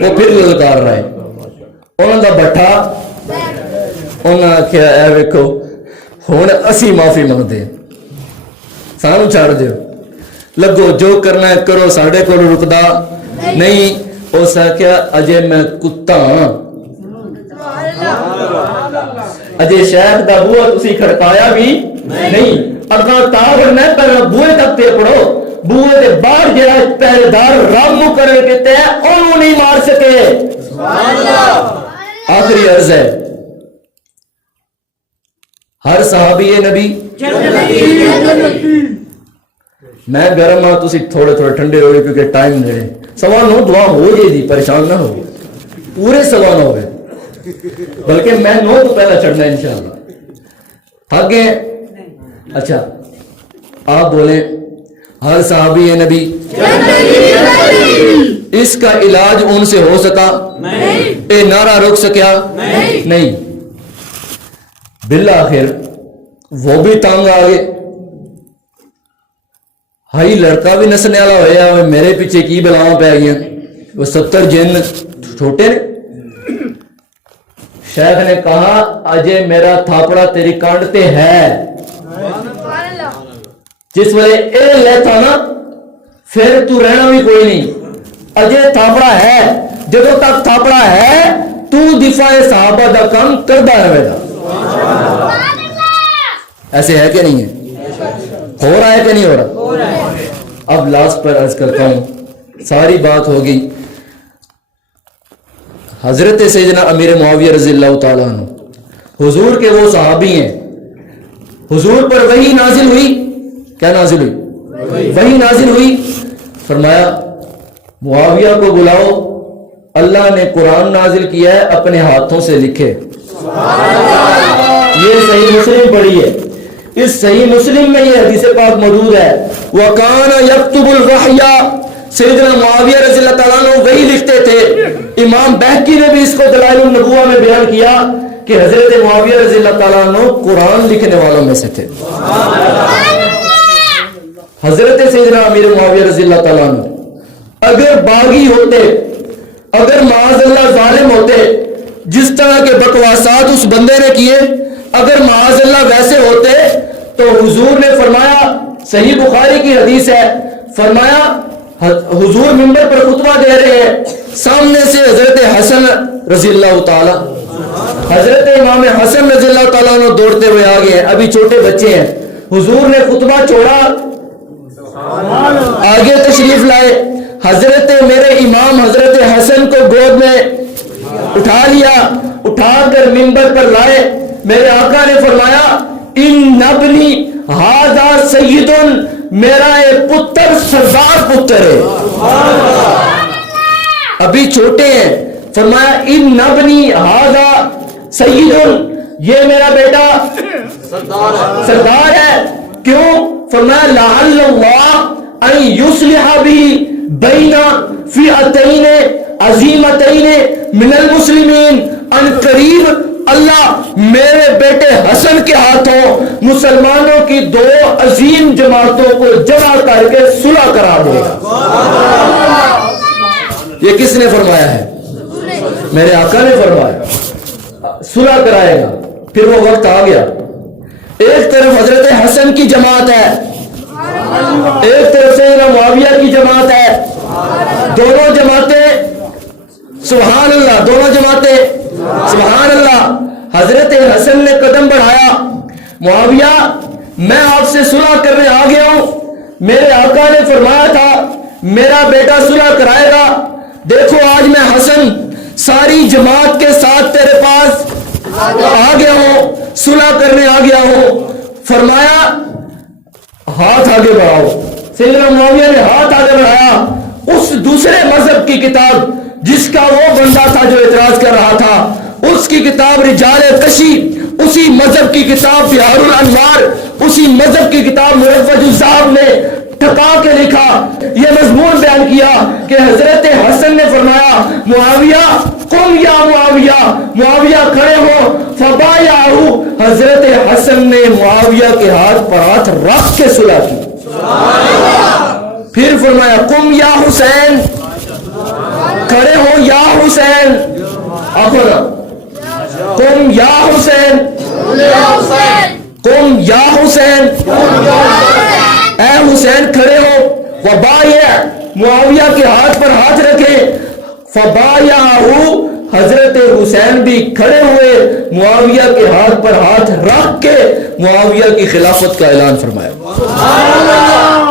وہ پھر للکار رہے انہوں دا بٹھا انہوں نے آخیا اے ویکھو ہن اسی معافی منگتے ہیں سانو چھڑ دیو لگو جو کرنا ہے کرو ساڈے کول رکدا نہیں. اس آخیا اجے میں کتا ہاں اجے شیخ دا بوہا تسی کھڑکایا بھی نہیں اگاں تا بننا پہلے بوئے تک تے پڑھو بوئے دے باہر جڑا پہرےدار رب مقرر کیتے ہیں انہوں نہیں مار سکے. آخری عرض ہے ہر صحابی نبی میں گرم ہاں تسی تھوڑے تھوڑے ٹھنڈے ہو گئے کیونکہ ٹائم نیڑے سوا 9 دعا ہو جائے دی پریشان نہ ہو پورے سوا 9 ہوئے بلکہ میں 9 تو پہلا چڑھنا انشاءاللہ آگے. اچھا آپ بولیں ہر صحابی نبی اس کا علاج ان سے ہو سکا اے نعرہ روک سکیا نہیں. بالآخر وہ بھی تانگ آگے ہائی لڑکا بھی نسنے والا ہویا میرے پیچھے کی بلاواں پہ گیا وہ 70 جن چھوٹے نے. شیخ نے کہا اجے میرا تھاپڑا تیری کانڈ تے ہے. جس ویلے اے لے تھا نا پھر تو رہنا بھی کوئی نہیں. اجے تھاپڑا ہے جدوں تک تھاپڑا ہے تو دفاع صحابہ دا کام کردا رہے گا. ایسے ہے کہ نہیں ہے؟ ہو رہا ہے کہ نہیں ہو رہا؟ اب لاسٹ پر عرض کرتا ہوں ساری بات ہوگی. حضرت سیدنا امیر معاویہ رضی اللہ تعالیٰ عنہ حضور کے وہ صحابی ہیں. حضور پر وحی نازل ہوئی. کیا نازل ہوئی؟ وحی نازل ہوئی. فرمایا معاویہ کو بلاؤ اللہ نے قرآن نازل کیا ہے اپنے ہاتھوں سے لکھے. یہ صحیح مسلم پڑھی ہے. اس صحیح مسلم میں یہ حدیث پاک موجود ہے وَقَانَ يَكْتُبُ الْوَحْيَ. سیدنا معاویہ رضی اللہ تعالیٰ عنہ وہی لکھتے تھے. امام بہقی نے بھی اس کو دلائل النبوہ میں بیان کیا کہ حضرت معاویہ رضی اللہ تعالیٰ عنہ قرآن لکھنے والوں میں سے تھے. حضرت سیدنا امیر معاویہ رضی اللہ تعالیٰ عنہ اگر باغی ہوتے, اگر معاذ اللہ ظالم ہوتے, جس طرح کے بکواسات اس بندے نے کیے, اگر معاذ اللہ ویسے ہوتے تو حضور نے فرمایا, صحیح بخاری کی حدیث ہے, فرمایا حضور منبر پر خطبہ دے رہے ہیں, سامنے سے حضرت حسن رضی اللہ تعالی, حضرت امام حسن رضی اللہ تعالیٰ عنہ دوڑتے ہوئے آگے ہیں, ابھی چھوٹے بچے ہیں. حضور نے خطبہ چھوڑا, آگے تشریف لائے, حضرت میرے امام حضرت حسن کو گود میں اٹھا لیا, اٹھا کر منبر پر لائے. میرے آقا نے فرمایا ان نبنی ہاذا سید, میرا یہ پتر سردار پتر ہے, ابھی چھوٹے ہیں. فرمایا ان نبنی ہاذا سید, یہ میرا بیٹا سردار ہے. کیوں؟ فرمایا لعل اللہ ان یصلح بھی بین فئتین عظیمتین من المسلمین. ان قریب اللہ میرے بیٹے حسن کے ہاتھوں مسلمانوں کی 2 عظیم جماعتوں کو جمع کر کے صلح کرا دے گا. یہ کس نے فرمایا ہے؟ میرے آقا نے فرمایا صلح کرائے گا. پھر وہ وقت آ گیا. ایک طرف حضرت حسن کی جماعت ہے, ایک طرف سے معاویہ کی جماعت ہے. دونوں جماعتیں سبحان اللہ, دونوں جماعتیں سبحان اللہ. حضرت حسن نے قدم بڑھایا، معاویہ میں آپ سے صلح کرنے آ گیا ہوں، میرے آقا نے فرمایا تھا میرا بیٹا صلح کرائے گا، دیکھو آج میں حسن ساری جماعت کے ساتھ تیرے پاس آ گیا ہوں، صلح کرنے آ گیا ہوں۔ فرمایا ہاتھ آگے بڑھاؤ۔ سیدنا معاویہ نے ہاتھ آگے بڑھایا، اس دوسرے مذہب کی کتاب جس کا وہ بندہ تھا جو اعتراض کر رہا تھا، اس کی کتاب رجال کشی، اسی مذہب کی کتاب بہار الانوار، اسی مذہب کی کتاب مروج الذہب نے ٹھکا کے لکھا، یہ مضمون بیان کیا کہ حضرت حسن نے فرمایا معاویہ قم یا معاویہ، معاویہ کھڑے ہو، فبایعہو، حضرت حسن نے معاویہ کے ہاتھ پر ہاتھ رکھ کے صلح کی۔ پھر فرمایا قم یا حسین، کھڑے ہو یا حسین، آخر قم یا حسین، قم یا حسین، اے حسین کھڑے ہو، وبایع، معاویہ کے ہاتھ پر ہاتھ رکھے، فبایعہو، حضرت حسین بھی کھڑے ہوئے، معاویہ کے ہاتھ پر ہاتھ رکھ کے معاویہ کی خلافت کا اعلان فرمایا۔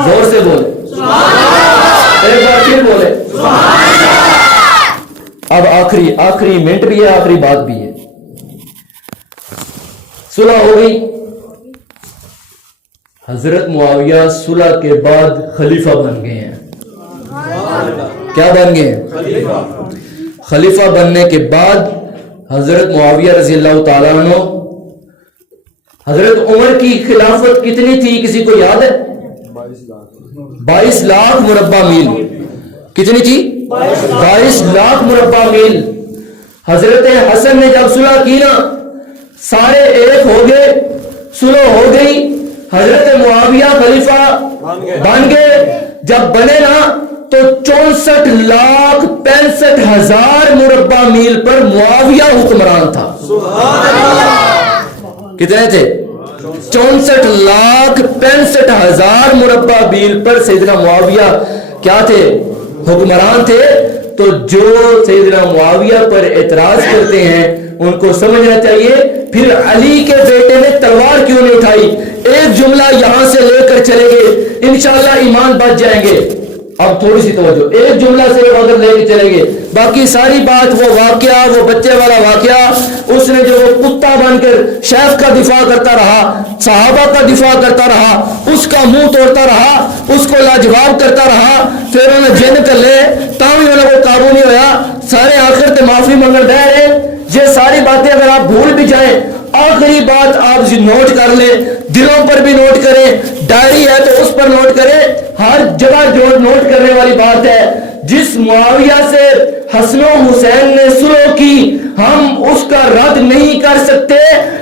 زور سے بولے، ایک بار پھر بولے۔ اب آخری منٹ بھی ہے، آخری بات بھی ہے۔ صلح ہو گئی، حضرت معاویہ صلح کے بعد خلیفہ بن گئے ہیں۔ کیا بن گئے ہیں؟ خلیفہ بننے کے بعد حضرت معاویہ رضی اللہ تعالیٰ عنہ، حضرت عمر کی خلافت کتنی تھی کسی کو یاد ہے؟ 22 لاکھ مربع میل۔ کتنی تھی؟ 22 لاکھ مربع میل۔ حضرت حسن نے جب صلح کی نا، سارے ایک ہو گئے، صلح ہو گئی، حضرت معاویہ خلیفہ بن گئے۔ جب بنے نا تو 64,65,000 مربع میل پر معاویہ حکمران تھا۔ کتنے تھے؟ 64,65,000 مربع میل پر سیدنا معاویہ کیا تھے؟ حکمران تھے۔ تو جو سیدنا معاویہ پر اعتراض کرتے ہیں ان کو سمجھنا چاہیے پھر علی کے بیٹے نے تلوار کیوں نہیں اٹھائی؟ ایک جملہ یہاں سے لے کر چلے گے، انشاءاللہ ایمان بچ جائیں گے۔ اب تھوڑی سی توجہ، ایک جملہ سے اگر لے کے چلیں گے، باقی ساری بات وہ واقعہ، وہ بچے والا واقعہ، اس نے جو کتا بن کر شیخ کا دفاع کرتا رہا، صحابہ کا دفاع کرتا رہا، اس کا منہ توڑتا رہا، اس کو لاجواب کرتا رہا، پھر انہیں جن کر لے تاہم انہیں کو قابو نہیں ہویا، سارے آخر تے معافی منگل رہ رہے۔ یہ ساری باتیں اگر آپ بھول بھی جائیں، آخری بات آپ نوٹ کر لیں، دلوں پر بھی نوٹ کریں، ڈائری ہے تو اس پر نوٹ کریں، ہر جگہ جو نوٹ کرنے والی بات ہے، جس معاویہ سے حسن و حسین نے صلح کی ہم اس کا رد نہیں کر سکتے،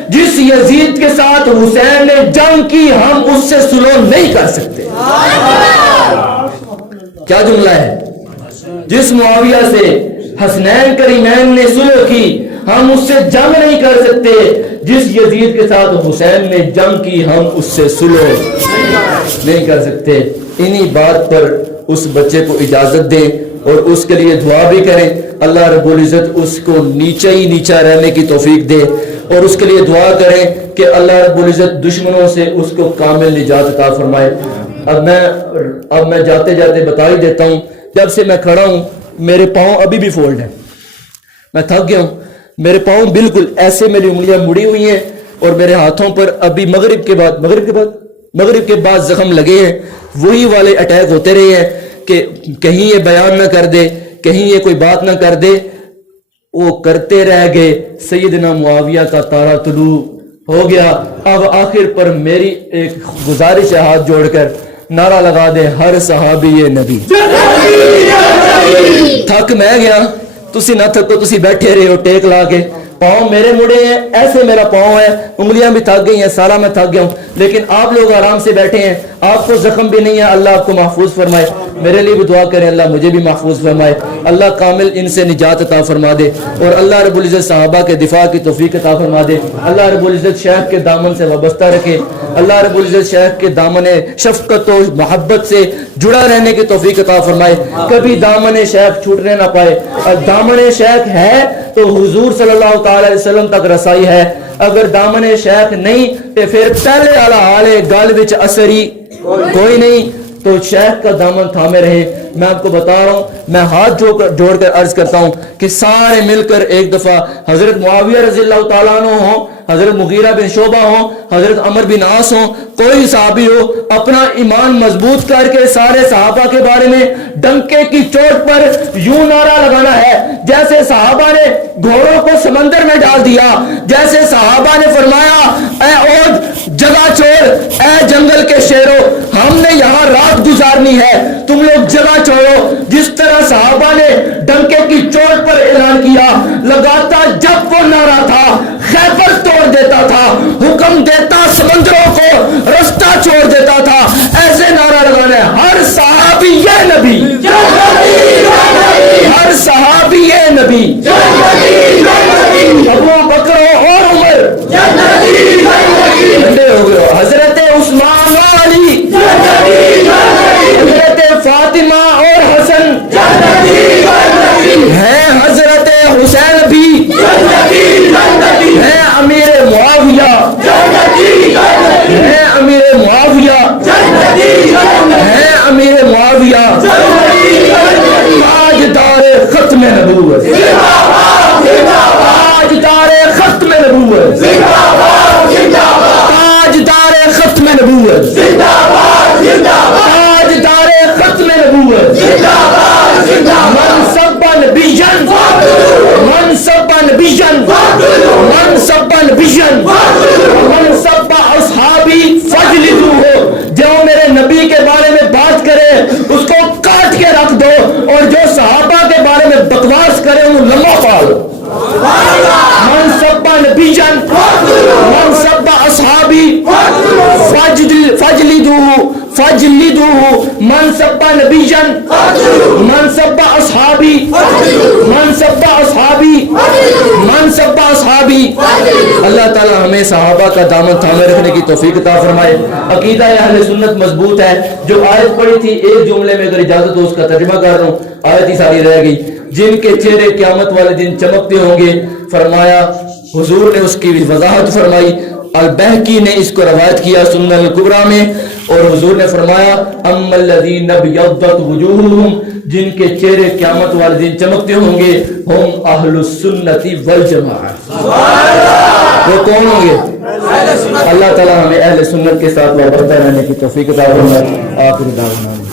جس یزید کے ساتھ حسین نے جنگ کی ہم اس سے صلح نہیں کر سکتے۔ کیا جملہ ہے؟ جس معاویہ سے حسنین کریمین نے صلح کی ہم اس سے جنگ نہیں کر سکتے، جس یزید کے ساتھ حسین نے جنگ کی ہم اس سے صلح نہیں کر سکتے۔ انہی بات پر اس بچے کو اجازت دیں اور اس کے لیے دعا بھی کریں، اللہ رب العزت اس کو نیچا ہی نیچا رہنے کی توفیق دے، اور اس کے لیے دعا کریں کہ اللہ رب العزت دشمنوں سے اس کو کامل نجات عطا فرمائے۔ اب میں جاتے جاتے بتا ہی دیتا ہوں، جب سے میں کھڑا ہوں میرے پاؤں ابھی بھی فولڈ ہیں، میں تھک گیا ہوں، میرے پاؤں بالکل ایسے میری انگلیاں مڑی ہوئی ہیں، اور میرے ہاتھوں پر ابھی مغرب کے بعد زخم لگے ہیں، وہی والے اٹیک ہوتے رہے ہیں کہ کہیں یہ بیان نہ کر دے، کہیں یہ کوئی بات نہ کر دے، وہ کرتے رہ گئے۔ سیدنا معاویہ کا تارا طلوع ہو گیا۔ اب آخر پر میری ایک گزارش ہے، ہاتھ جوڑ کر نعرہ لگا دے ہر صحابی نبی۔ تھک میں گیا، تسی نہ تھکو، تسی بیٹھے رہے ہو ٹیک لا کے، پاؤں میرے مڑے ہیں، ایسے میرا پاؤں ہے، انگلیاں بھی تھک گئی ہیں، سارا میں تھک گیا ہوں، لیکن آپ لوگ آرام سے بیٹھے ہیں، آپ کو زخم بھی نہیں ہے، اللہ آپ کو محفوظ فرمائے۔ میرے لیے بھی دعا کریں اللہ مجھے بھی محفوظ فرمائے، اللہ کامل ان سے نجات عطا فرما دے، اور اللہ رب العزت صحابہ کے دفاع کی توفیق عطا فرما دے، اللہ رب العزت شیخ کے دامن سے وابستہ رکھے، اللہ رب العزت شیخ کے دامن شفقت و محبت سے جڑا رہنے کی توفیق عطا فرمائے، کبھی دامن شیخ چھوٹنے نہ پائے، اور دامن شیخ ہے تو تو حضور صلی اللہ تعالی علیہ وسلم تک رسائی ہے. اگر دامن شیخ نہیں تو پھر پہلے والا حال ہے گل وچ اثر ہی کوئی نہیں. تو شیخ کا دامن تھامے رہے. میں آپ کو بتا رہا ہوں, میں ہاتھ جوڑ کر عرض کرتا ہوں کہ سارے مل کر ایک دفعہ حضرت معاویہ رضی اللہ تعالیٰ عنہ ہوں, حضرت مغیرہ بن شعبہ ہوں, حضرت عمر بن عاص ہوں, کوئی صحابی ہو, اپنا ایمان مضبوط کر کے سارے صحابہ کے بارے میں ڈنکے کی چوٹ پر یوں نعرہ لگانا ہے جیسے صحابہ نے گھوڑوں کو سمندر میں ڈال دیا, جیسے صحابہ نے فرمایا اے اونٹ جگہ چھوڑ, اے جنگل کے شیروں ہم نے یہاں رات گزارنی ہے, تم لوگ جگہ چھوڑو. جس طرح صحابہ نے ڈنکے کی چوٹ پر اعلان کیا, لگاتا جب وہ نعرہ تھا خیبر توڑ دیتا تھا, حکم دیتا سمندروں کو رستہ چھوڑ دیتا تھا. ایسے نعرہ لگانا ہے ہر صحابی یہ نبی, ہر صحابی یہ نبی, ابو بکر اور عمر ٹھنڈے ہو گئے, حضرت عثمان و علی, حضرت فاطمہ اور حسن ہے, حضرت حسین بھی ہے, امیر معاویہ ہے, امیر معاویہ ہے, امیر معاویہ تاجدار ختم نبوت, تاجدار ختم نبوت, تاجدار ختم نبوت, تاجدار ختم نبوت, منصبا نبیًا, منصبا نبیًا, منصبا نبیًا, منصبا اصحابی فجلدوہ. جو میرے نبی کے بارے میں بات کرے اس کو کاٹ کے رکھ دو, اور جو صحابہ کے بارے میں بکواس کرے انہوں لمبا پاڑو. منصبا نبیًا, منصبا اصحابی فجلدوہ, فجلدوہ, منصبا نبیًا, منصبا اصحابی, منصبا اصحابی, منصبا اصحابی. اللہ تعالی ہمیں صحابہ کا دامن تھامے رکھنے کی توفیق عطا فرمائے. عقیدہ اہل سنت مضبوط ہے. جو آیت پڑھی تھی ایک جملے میں اگر اجازت ہو اس کا ترجمہ کر رہا ہوں, آیت ہی ساری رہ گئی. جن کے چہرے قیامت والے دن چمکتے ہوں گے, فرمایا حضور نے اس کی وضاحت فرمائی. البہقی نے اس کو روایت کیا سنن الکبریٰ میں, اور حضور نے فرمایا اما الذین ابیضت وجوہہم, جن کے چہرے قیامت والے دن چمکتے ہوں گے, ہم اہل السنت والجماعہ. وہ کون ہوں گے؟ اللہ تعالی ہمیں اہل سنت کے ساتھ وابستہ رہنے کی توفیق عطا فرمائے. آخر دعوانا